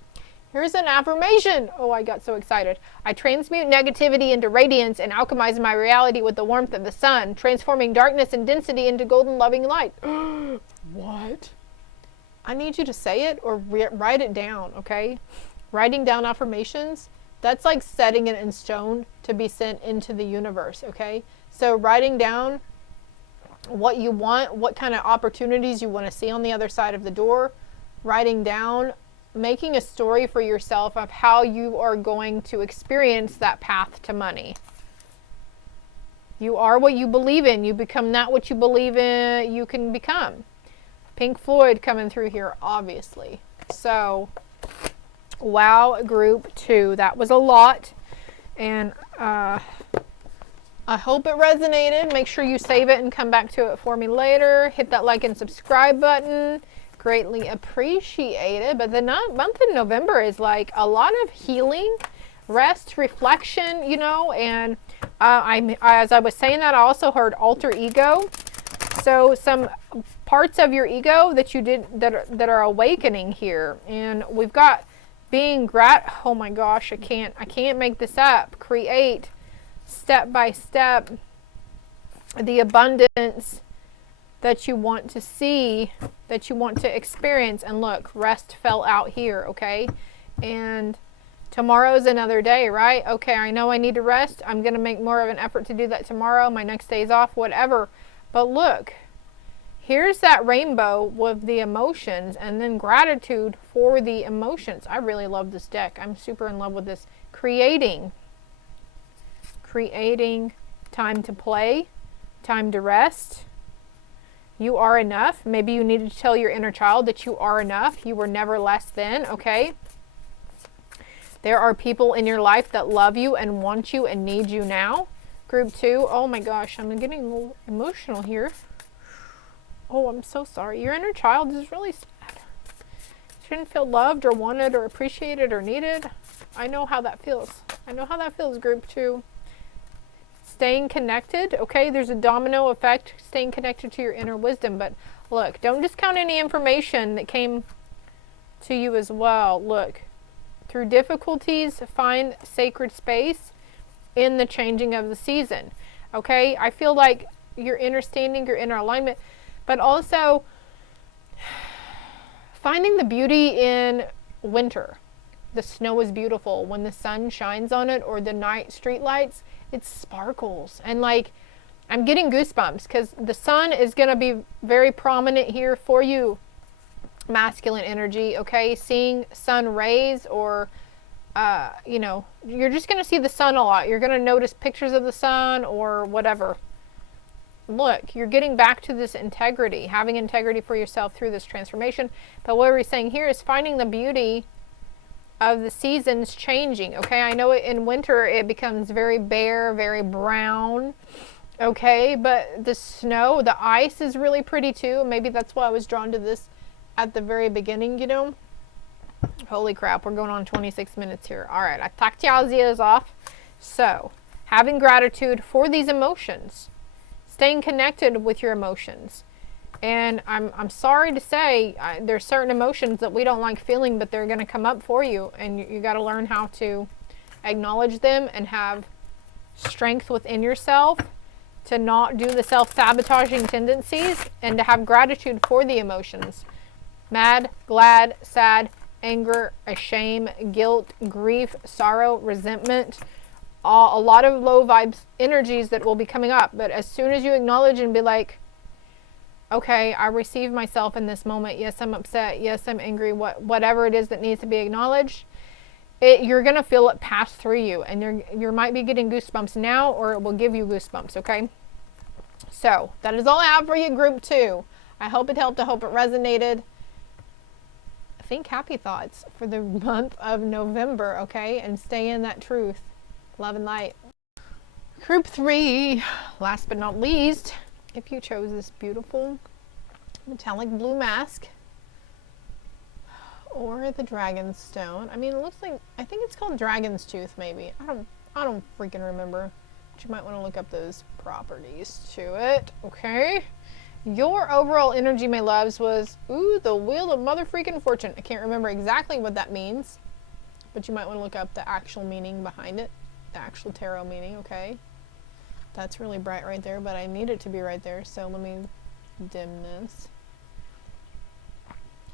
Here's an affirmation. Oh, I got so excited. I transmute negativity into radiance and alchemize my reality with the warmth of the sun, transforming darkness and density into golden loving light. What? I need you to say it or write it down, okay? Writing down affirmations, that's like setting it in stone to be sent into the universe, okay? So writing down what you want, what kind of opportunities you want to see on the other side of the door, writing down, making a story for yourself of how you are going to experience that path to money. You are what you believe in. You become that what you believe in you can become. Pink Floyd coming through here, obviously. So, wow, group 2. That was a lot. And I hope it resonated. Make sure you save it and come back to it for me later. Hit that like and subscribe button. Greatly appreciated. But the month of November is like a lot of healing, rest, reflection, you know. And as I was saying that, I also heard alter ego. So some parts of your ego that you did that are awakening here. And we've got being oh my gosh, I can't make this up. Create step by step the abundance that you want to see, that you want to experience. And look, rest fell out here, okay? And tomorrow's another day, right? Okay, I know I need to rest. I'm going to make more of an effort to do that tomorrow. My next day's off, whatever. But look, here's that rainbow with the emotions and then gratitude for the emotions. I really love this deck. I'm super in love with this. Creating time to play, time to rest. You are enough. Maybe you need to tell your inner child that you are enough. You were never less than, okay? There are people in your life that love you and want you and need you now. Group 2. Oh my gosh, I'm getting a little emotional here. Oh, I'm so sorry. Your inner child is really sad. She didn't feel loved or wanted or appreciated or needed. I know how that feels. I know how that feels, group 2. Staying connected, okay? There's a domino effect, staying connected to your inner wisdom. But look, don't discount any information that came to you as well. Look, through difficulties, find sacred space in the changing of the season, okay? I feel like your inner standing, your inner alignment, but also finding the beauty in winter. The snow is beautiful. When the sun shines on it or the night street lights, it sparkles. And like, I'm getting goosebumps because the sun is going to be very prominent here for you, masculine energy, okay? Seeing sun rays or, you know, you're just going to see the sun a lot. You're going to notice pictures of the sun or whatever. Look, you're getting back to this integrity, having integrity for yourself through this transformation. But what we're saying here is finding the beauty of the seasons changing, okay? I know in winter it becomes very bare, very brown, okay? But the snow, the ice is really pretty too. Maybe that's why I was drawn to this at the very beginning, you know? Holy crap, we're going on 26 minutes here. All right, I talked y'all's ears off. So, having gratitude for these emotions, staying connected with your emotions. And I'm sorry to say, there's certain emotions that we don't like feeling, but they're going to come up for you. And you got to learn how to acknowledge them and have strength within yourself to not do the self-sabotaging tendencies and to have gratitude for the emotions. Mad, glad, sad, anger, shame, guilt, grief, sorrow, resentment. A lot of low vibes energies that will be coming up. But as soon as you acknowledge and be like, okay, I receive myself in this moment. Yes, I'm upset. Yes, I'm angry. Whatever it is that needs to be acknowledged, you're going to feel it pass through you. And you might be getting goosebumps now, or it will give you goosebumps, okay? So, that is all I have for you, group 2. I hope it helped. I hope it resonated. think happy thoughts for the month of November, okay? And stay in that truth. Love and light. Group 3, last but not least, if you chose this beautiful metallic blue mask or the dragon stone. I mean, it looks like, I think it's called dragon's tooth maybe. I don't freaking remember. But you might want to look up those properties to it, okay? Your overall energy, my loves, was, ooh, the wheel of mother freaking fortune. I can't remember exactly what that means, but you might want to look up the actual meaning behind it, the actual tarot meaning, okay? That's really bright right there, but I need it to be right there, so let me dim this.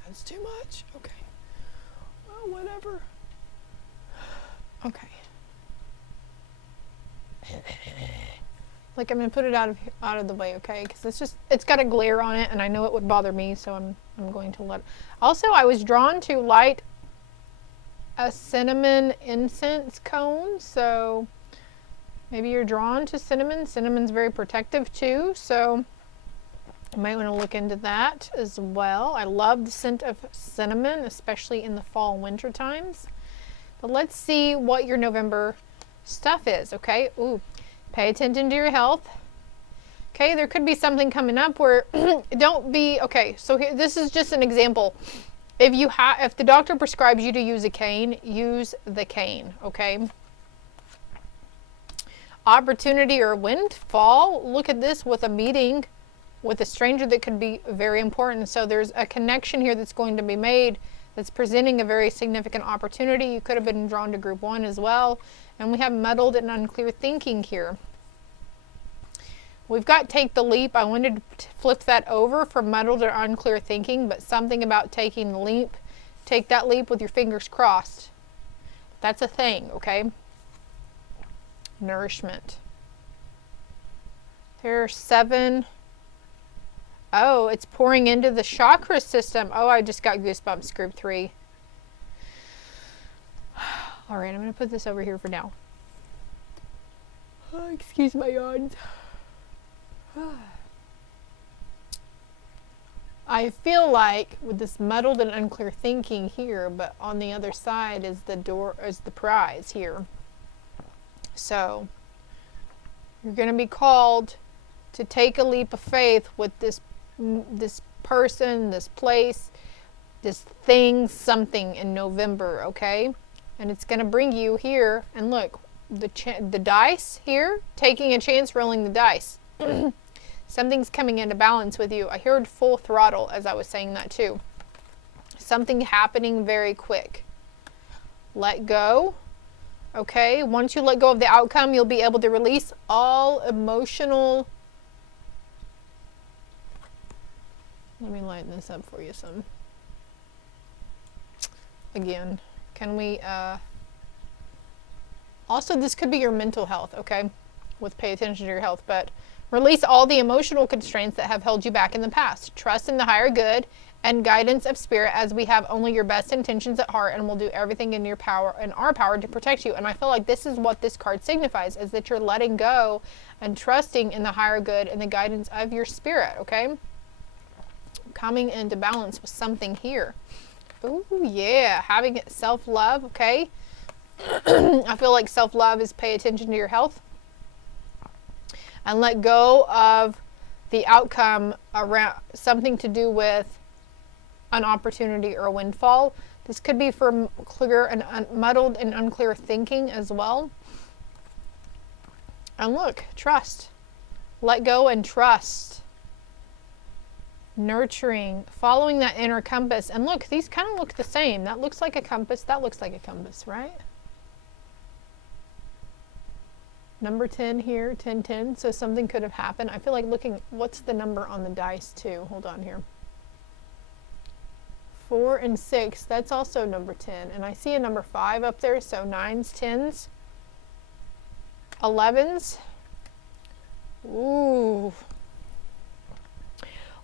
That's too much. Okay. Well, whatever. Okay. Like, I'm gonna put it out of the way, okay? Because it's got a glare on it, and I know it would bother me, so I'm going to let. Also, I was drawn to light a cinnamon incense cone, so maybe you're drawn to cinnamon. Cinnamon's very protective too, so you might want to look into that as well. I love the scent of cinnamon, especially in the fall winter times. But let's see what your November stuff is, okay? Ooh, pay attention to your health. Okay, there could be something coming up where don't be, okay, so here, this is just an example. If the doctor prescribes you to use a cane, use the cane, okay? Opportunity or windfall, look at this with a meeting with a stranger that could be very important. So there's a connection here that's going to be made that's presenting a very significant opportunity. You could have been drawn to group 1 as well. And we have muddled and unclear thinking here. We've got take the leap. I wanted to flip that over from muddled or unclear thinking, but something about taking the leap. Take that leap with your fingers crossed. That's a thing, okay? Nourishment. There are 7. Oh, it's pouring into the chakra system. Oh, I just got goosebumps, group 3. All right, I'm going to put this over here for now. Oh, excuse my yawns. I feel like with this muddled and unclear thinking here, but on the other side is the prize here. So you're going to be called to take a leap of faith with this person, this place, this thing, something in November, okay? And it's going to bring you here. And look, the dice here, taking a chance, rolling the dice. Something's coming into balance with you. I heard full throttle as I was saying that too. Something happening very quick. Let go. Okay, once you let go of the outcome, you'll be able to release all emotional. Let me lighten this up for you some. Again, can we, also this could be your mental health, okay? With pay attention to your health, but release all the emotional constraints that have held you back in the past. Trust in the higher good and guidance of spirit, as we have only your best intentions at heart and will do everything in our power to protect you. And I feel like this is what this card signifies, is that you're letting go and trusting in the higher good and the guidance of your spirit, okay? Coming into balance with something here. Ooh, yeah, having self-love, okay? I feel like self-love is pay attention to your health and let go of the outcome around something to do with an opportunity or a windfall. This could be for clear and muddled and unclear thinking as well. And look, trust. Let go and trust. Nurturing, following that inner compass. And look, these kind of look the same. That looks like a compass. That looks like a compass, right? Number 10 here, 10, 10. So something could have happened. I feel like looking, what's the number on the dice too? Hold on here. 4 and 6, that's also number 10. And I see a number 5 up there, so 9s, 10s, 11s. Ooh.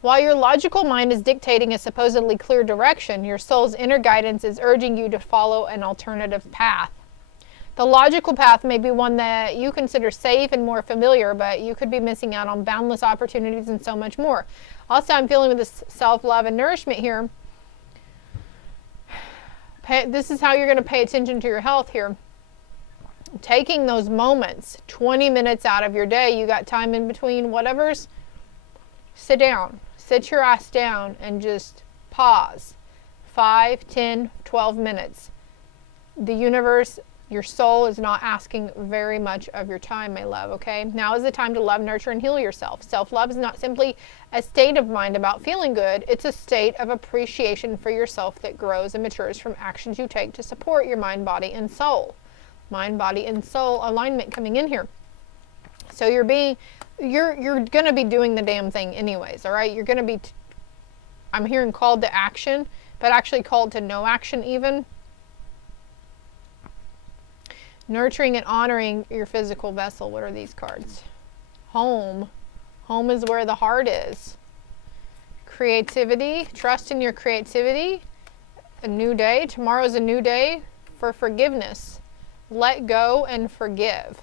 While your logical mind is dictating a supposedly clear direction, your soul's inner guidance is urging you to follow an alternative path. The logical path may be one that you consider safe and more familiar, but you could be missing out on boundless opportunities and so much more. Also, I'm feeling with this self-love and nourishment here. This is how you're going to pay attention to your health here. Taking those moments, 20 minutes out of your day, you got time in between whatever's, sit down. Sit your ass down and just pause. 5, 10, 12 minutes. The universe, your soul is not asking very much of your time, my love, okay? Now is the time to love, nurture, and heal yourself. Self-love is not simply a state of mind about feeling good. It's a state of appreciation for yourself that grows and matures from actions you take to support your mind, body, and soul. Mind, body, and soul alignment coming in here. So you're going to be doing the damn thing anyways, all right? You're going to be, I'm hearing called to action, but actually called to no action even. Nurturing and honoring your physical vessel. What are these cards? Home. Home is where the heart is. Creativity. Trust in your creativity. A new day. Tomorrow's a new day for forgiveness. Let go and forgive.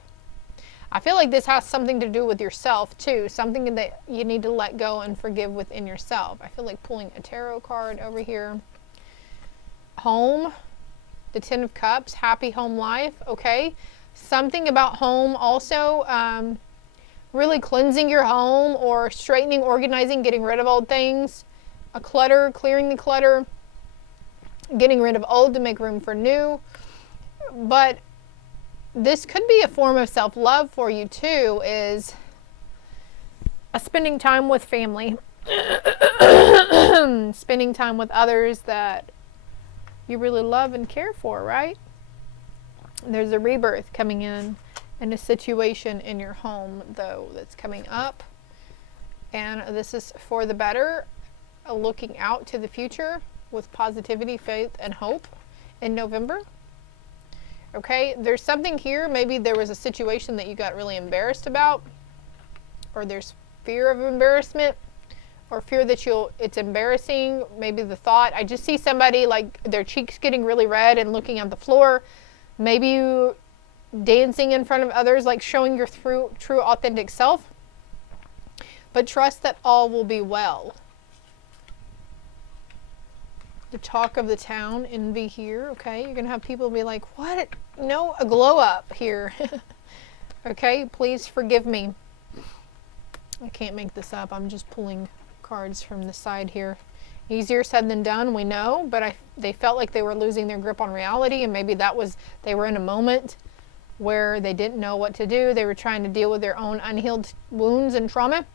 I feel like this has something to do with yourself too. Something that you need to let go and forgive within yourself. I feel like pulling a tarot card over here. Home. The 10 of Cups, happy home life, okay? Something about home also, really cleansing your home or straightening, organizing, getting rid of old things. A clutter, clearing the clutter, getting rid of old to make room for new. But this could be a form of self-love for you too, is spending time with family. Spending time with others that you really love and care for, right? There's a rebirth coming in a situation in your home, though, that's coming up. And this is for the better, looking out to the future with positivity, faith, and hope in November. Okay, there's something here. Maybe there was a situation that you got really embarrassed about, or there's fear of embarrassment. Or fear that it's embarrassing, maybe the thought. I just see somebody like their cheeks getting really red and looking at the floor. Maybe you dancing in front of others, like showing your true authentic self. But trust that all will be well. The talk of the town, envy here, okay? You're going to have people be like, what? No, a glow up here. Okay, please forgive me. I can't make this up. I'm just pulling cards from the side here. Easier said than done, we know, but they felt like they were losing their grip on reality, and maybe they were in a moment where they didn't know what to do. They were trying to deal with their own unhealed wounds and trauma,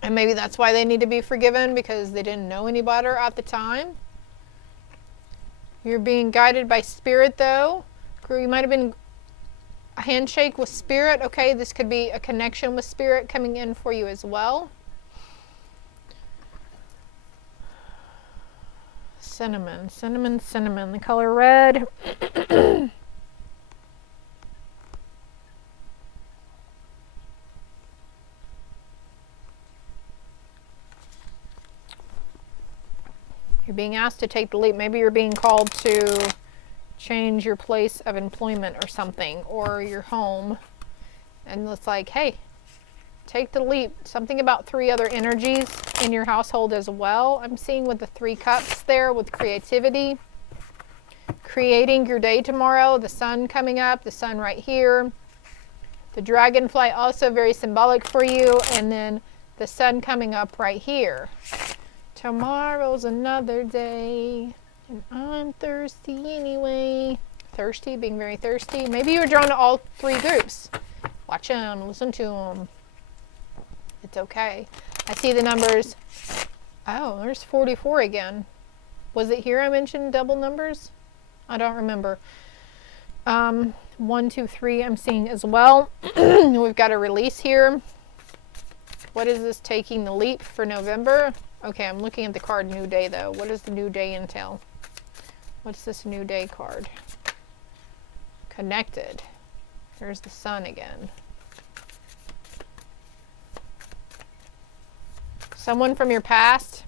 and maybe that's why they need to be forgiven, because they didn't know any better at the time. You're being guided by spirit, though. You might have been a handshake with spirit. Okay, this could be a connection with spirit coming in for you as well. Cinnamon, cinnamon, cinnamon. The color red. You're being asked to take the leap. Maybe you're being called to change your place of employment or something, or your home. And it's like, hey, take the leap. Something about 3 other energies in your household as well. I'm seeing with the 3 cups there with creativity. Creating your day tomorrow. The sun coming up. The sun right here. The dragonfly also very symbolic for you. And then the sun coming up right here. Tomorrow's another day. And I'm thirsty anyway. Thirsty, being very thirsty. Maybe you were drawn to all 3 groups. Watch them. Listen to them. It's okay. I see the numbers. Oh, there's 44 again. Was it here I mentioned double numbers? I don't remember. 1, 2, 3 I'm seeing as well. We've got a release here. What is this taking the leap for November? Okay, I'm looking at the card New Day though. What does the New Day entail? What's this New Day card? Connected. There's the sun again. Someone from your past.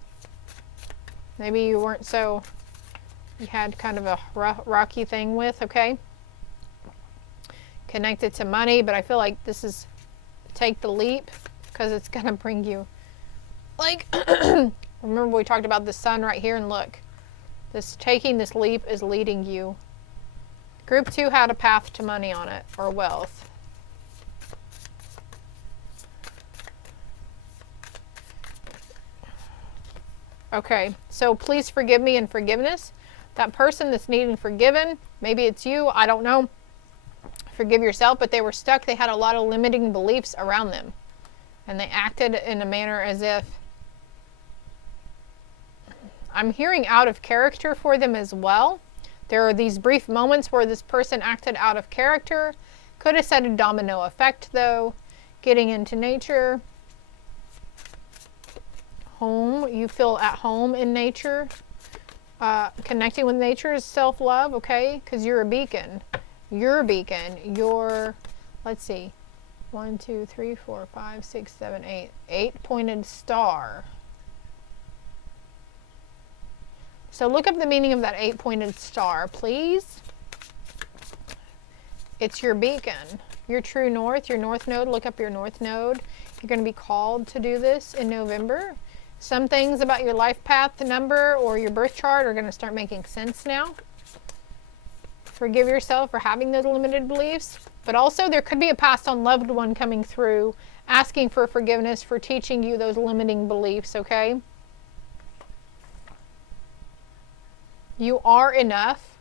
Maybe you weren't so, you had kind of a rocky thing with, okay? Connected to money, but I feel like this is take the leap because it's going to bring you, like, remember we talked about the sun right here, and look, This taking this leap is leading you. Group 2 had a path to money on it, or wealth. Okay, so please forgive me and forgiveness. That person that's needing forgiven, maybe it's you, I don't know. Forgive yourself, but they were stuck. They had a lot of limiting beliefs around them. And they acted in a manner as if, I'm hearing out of character for them as well. There are these brief moments where this person acted out of character. Could have said a domino effect though. Getting into nature. Home, you feel at home in nature. Connecting with nature is self-love, okay? Because you're a beacon. You're a beacon. You're, let's see, 1, 2, 3, 4, 5, 6, 7, 8. 8-pointed star. So look up the meaning of that 8-pointed star, please. It's your beacon. Your true north, your north node. Look up your north node. You're going to be called to do this in November. Some things about your life path number or your birth chart are going to start making sense now. Forgive yourself for having those limited beliefs. But also there could be a passed on loved one coming through asking for forgiveness for teaching you those limiting beliefs, okay? You are enough.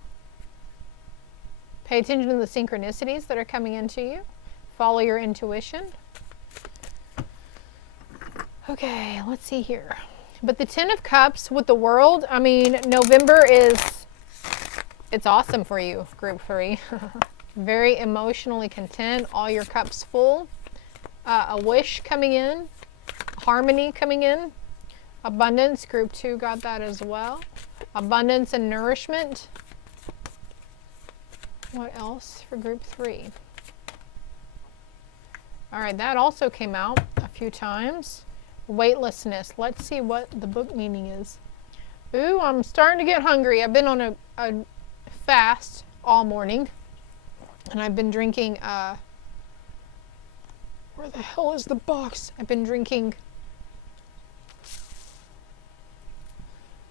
Pay attention to the synchronicities that are coming into you. Follow your intuition. Okay, let's see here. But the 10 of Cups with the World, I mean, November is, it's awesome for you, Group 3. Very emotionally content, all your cups full. A wish coming in, harmony coming in. Abundance, Group 2 got that as well. Abundance and nourishment. What else for Group 3? All right, that also came out a few times. Weightlessness. Let's see what the book meaning is. Ooh, I'm starting to get hungry. I've been on a fast all morning. And I've been drinking, where the hell is the box? I've been drinking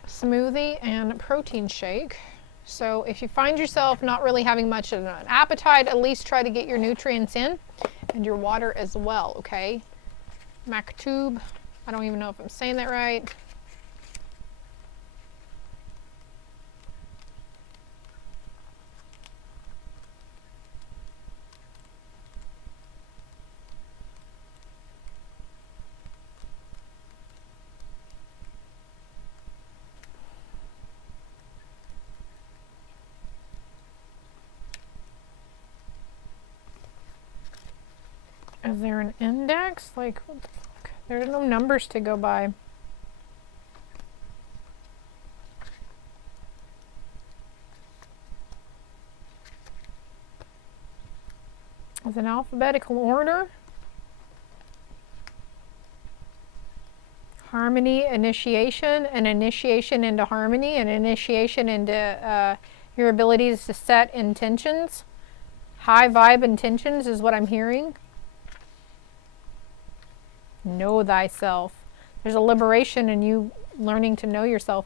smoothie and protein shake. So if you find yourself not really having much of an appetite, at least try to get your nutrients in and your water as well, okay? Maktub. I don't even know if I'm saying that right. Is there an index? Like, what the fuck? There's no numbers to go by. It's an alphabetical order. Harmony, initiation, an initiation into harmony, an initiation into your abilities to set intentions. High vibe intentions is what I'm hearing. Know thyself. There's a liberation in you learning to know yourself.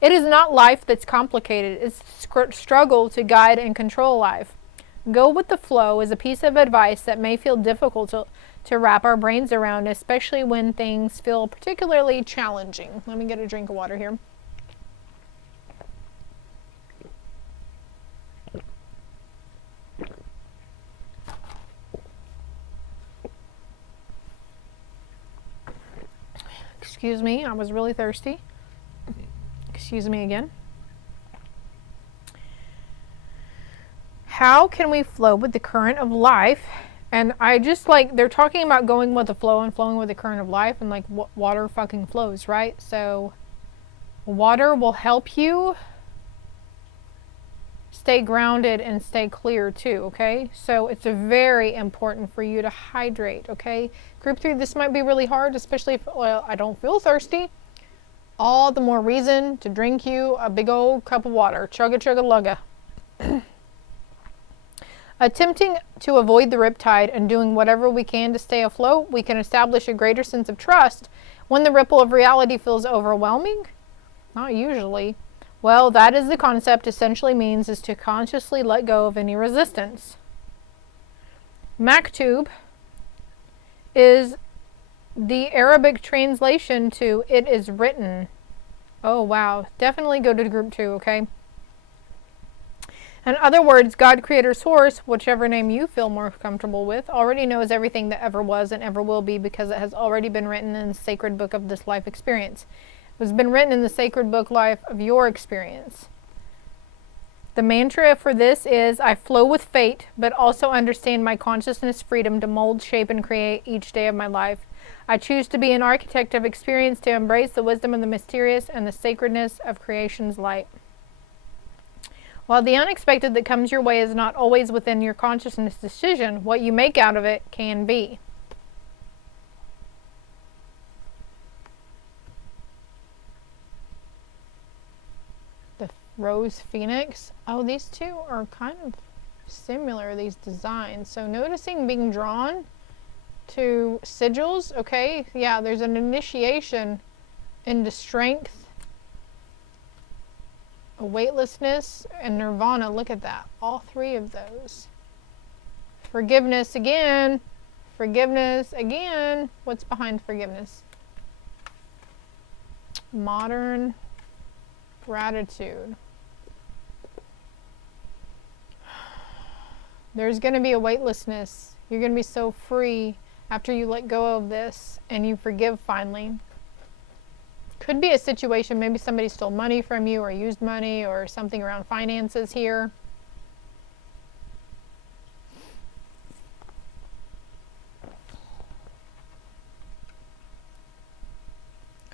It is not life that's complicated. It's struggle to guide and control life. Go with the flow is a piece of advice that may feel difficult to wrap our brains around, especially when things feel particularly challenging. Let me get a drink of water here. Excuse me, I was really thirsty. Excuse me again. How can we flow with the current of life? And I just like, they're talking about going with the flow and flowing with the current of life, and like water fucking flows, right? So water will help you stay grounded and stay clear too, okay? So it's very important for you to hydrate, okay? Group 3, this might be really hard, especially if, well, I don't feel thirsty. All the more reason to drink you a big old cup of water. Chugga chugga lugga. Attempting to avoid the riptide and doing whatever we can to stay afloat, we can establish a greater sense of trust when the ripple of reality feels overwhelming. Not usually. Well, that is the concept essentially means, is to consciously let go of any resistance. Maktub is the Arabic translation to "it is written." Oh wow, definitely go to group 2, okay? In other words, God, Creator, Source, whichever name you feel more comfortable with, already knows everything that ever was and ever will be, because it has already been written in the sacred book of this life experience. It has been written in the sacred book life of your experience. The mantra for this is, I flow with fate, but also understand my consciousness freedom to mold, shape, and create each day of my life. I choose to be an architect of experience, to embrace the wisdom of the mysterious and the sacredness of creation's light. While the unexpected that comes your way is not always within your consciousness decision, what you make out of it can be. The Rose Phoenix. Oh, these two are kind of similar, these designs. So noticing being drawn to sigils, okay? Yeah, there's an initiation into strength, a weightlessness, and nirvana. Look at that. All three of those. Forgiveness again. Forgiveness again. What's behind forgiveness? Modern gratitude. There's going to be a weightlessness. You're going to be so free after you let go of this and you forgive finally. Could be a situation, maybe somebody stole money from you or used money or something around finances here.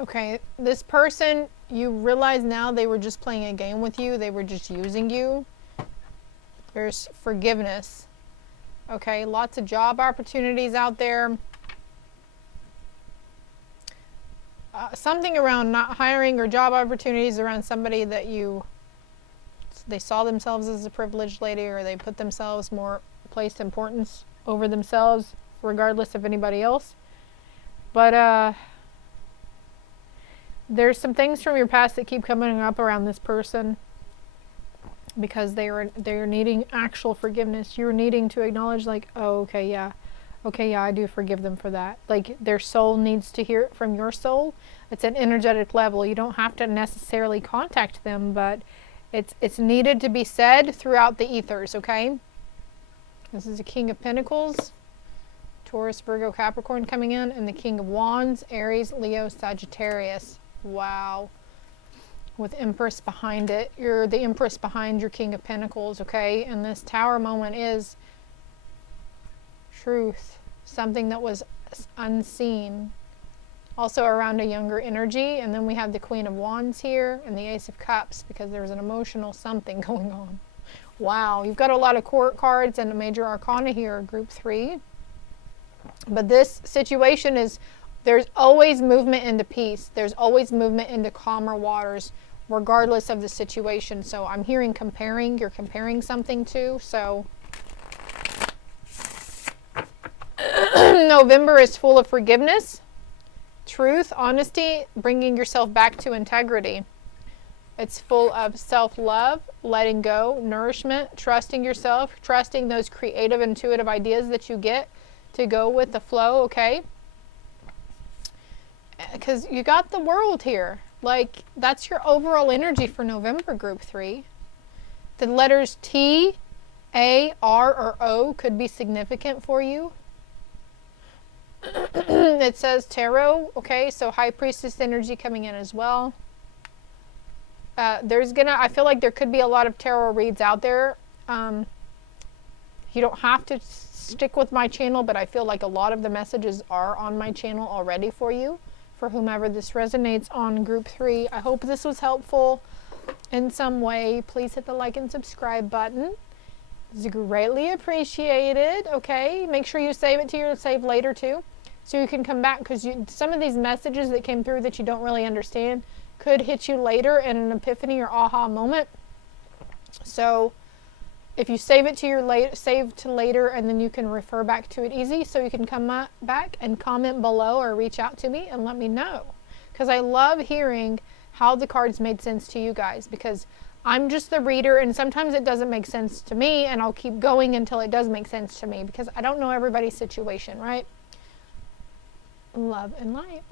Okay, this person, you realize now they were just playing a game with you. They were just using you. There's forgiveness. Okay, lots of job opportunities out there. Something around not hiring or job opportunities around somebody that they saw themselves as a privileged lady, or they put themselves more, placed importance over themselves regardless of anybody else. But there's some things from your past that keep coming up around this person because they're needing actual forgiveness. You're needing to acknowledge, like, oh, okay, yeah, I do forgive them for that. Like, their soul needs to hear it from your soul. It's an energetic level. You don't have to necessarily contact them, but it's needed to be said throughout the ethers, okay? This is the King of Pentacles, Taurus, Virgo, Capricorn coming in, and the King of Wands, Aries, Leo, Sagittarius. Wow. With Empress behind it. You're the Empress behind your King of Pentacles, okay? And this Tower moment is truth, something that was unseen. Also around a younger energy. And then we have the Queen of Wands here and the Ace of Cups, because there's an emotional something going on. Wow, you've got a lot of court cards and a major arcana here, group 3. But this situation is, there's always movement into peace. There's always movement into calmer waters, regardless of the situation. So I'm hearing comparing. You're comparing something to. So November is full of forgiveness, truth, honesty, bringing yourself back to integrity. It's full of self-love, letting go, nourishment, trusting yourself, trusting those creative, intuitive ideas that you get to go with the flow, okay? Because you got the World here. Like, that's your overall energy for November, group 3. The letters T, A, R, or O could be significant for you. It says tarot, okay? So High Priestess energy coming in as well. I feel like there could be a lot of tarot reads out there. You don't have to stick with my channel, but I feel like a lot of the messages are on my channel already for you, for whomever this resonates on group 3. I hope this was helpful in some way. Please hit the like and subscribe button. It's greatly appreciated, okay? Make sure you save it to your save later too, so you can come back, because some of these messages that came through that you don't really understand could hit you later in an epiphany or aha moment. So if you save it to your save to later, and then you can refer back to it easy, so you can come back and comment below or reach out to me and let me know, because I love hearing how the cards made sense to you guys, because I'm just the reader and sometimes it doesn't make sense to me, and I'll keep going until it does make sense to me because I don't know everybody's situation, right? Love and light.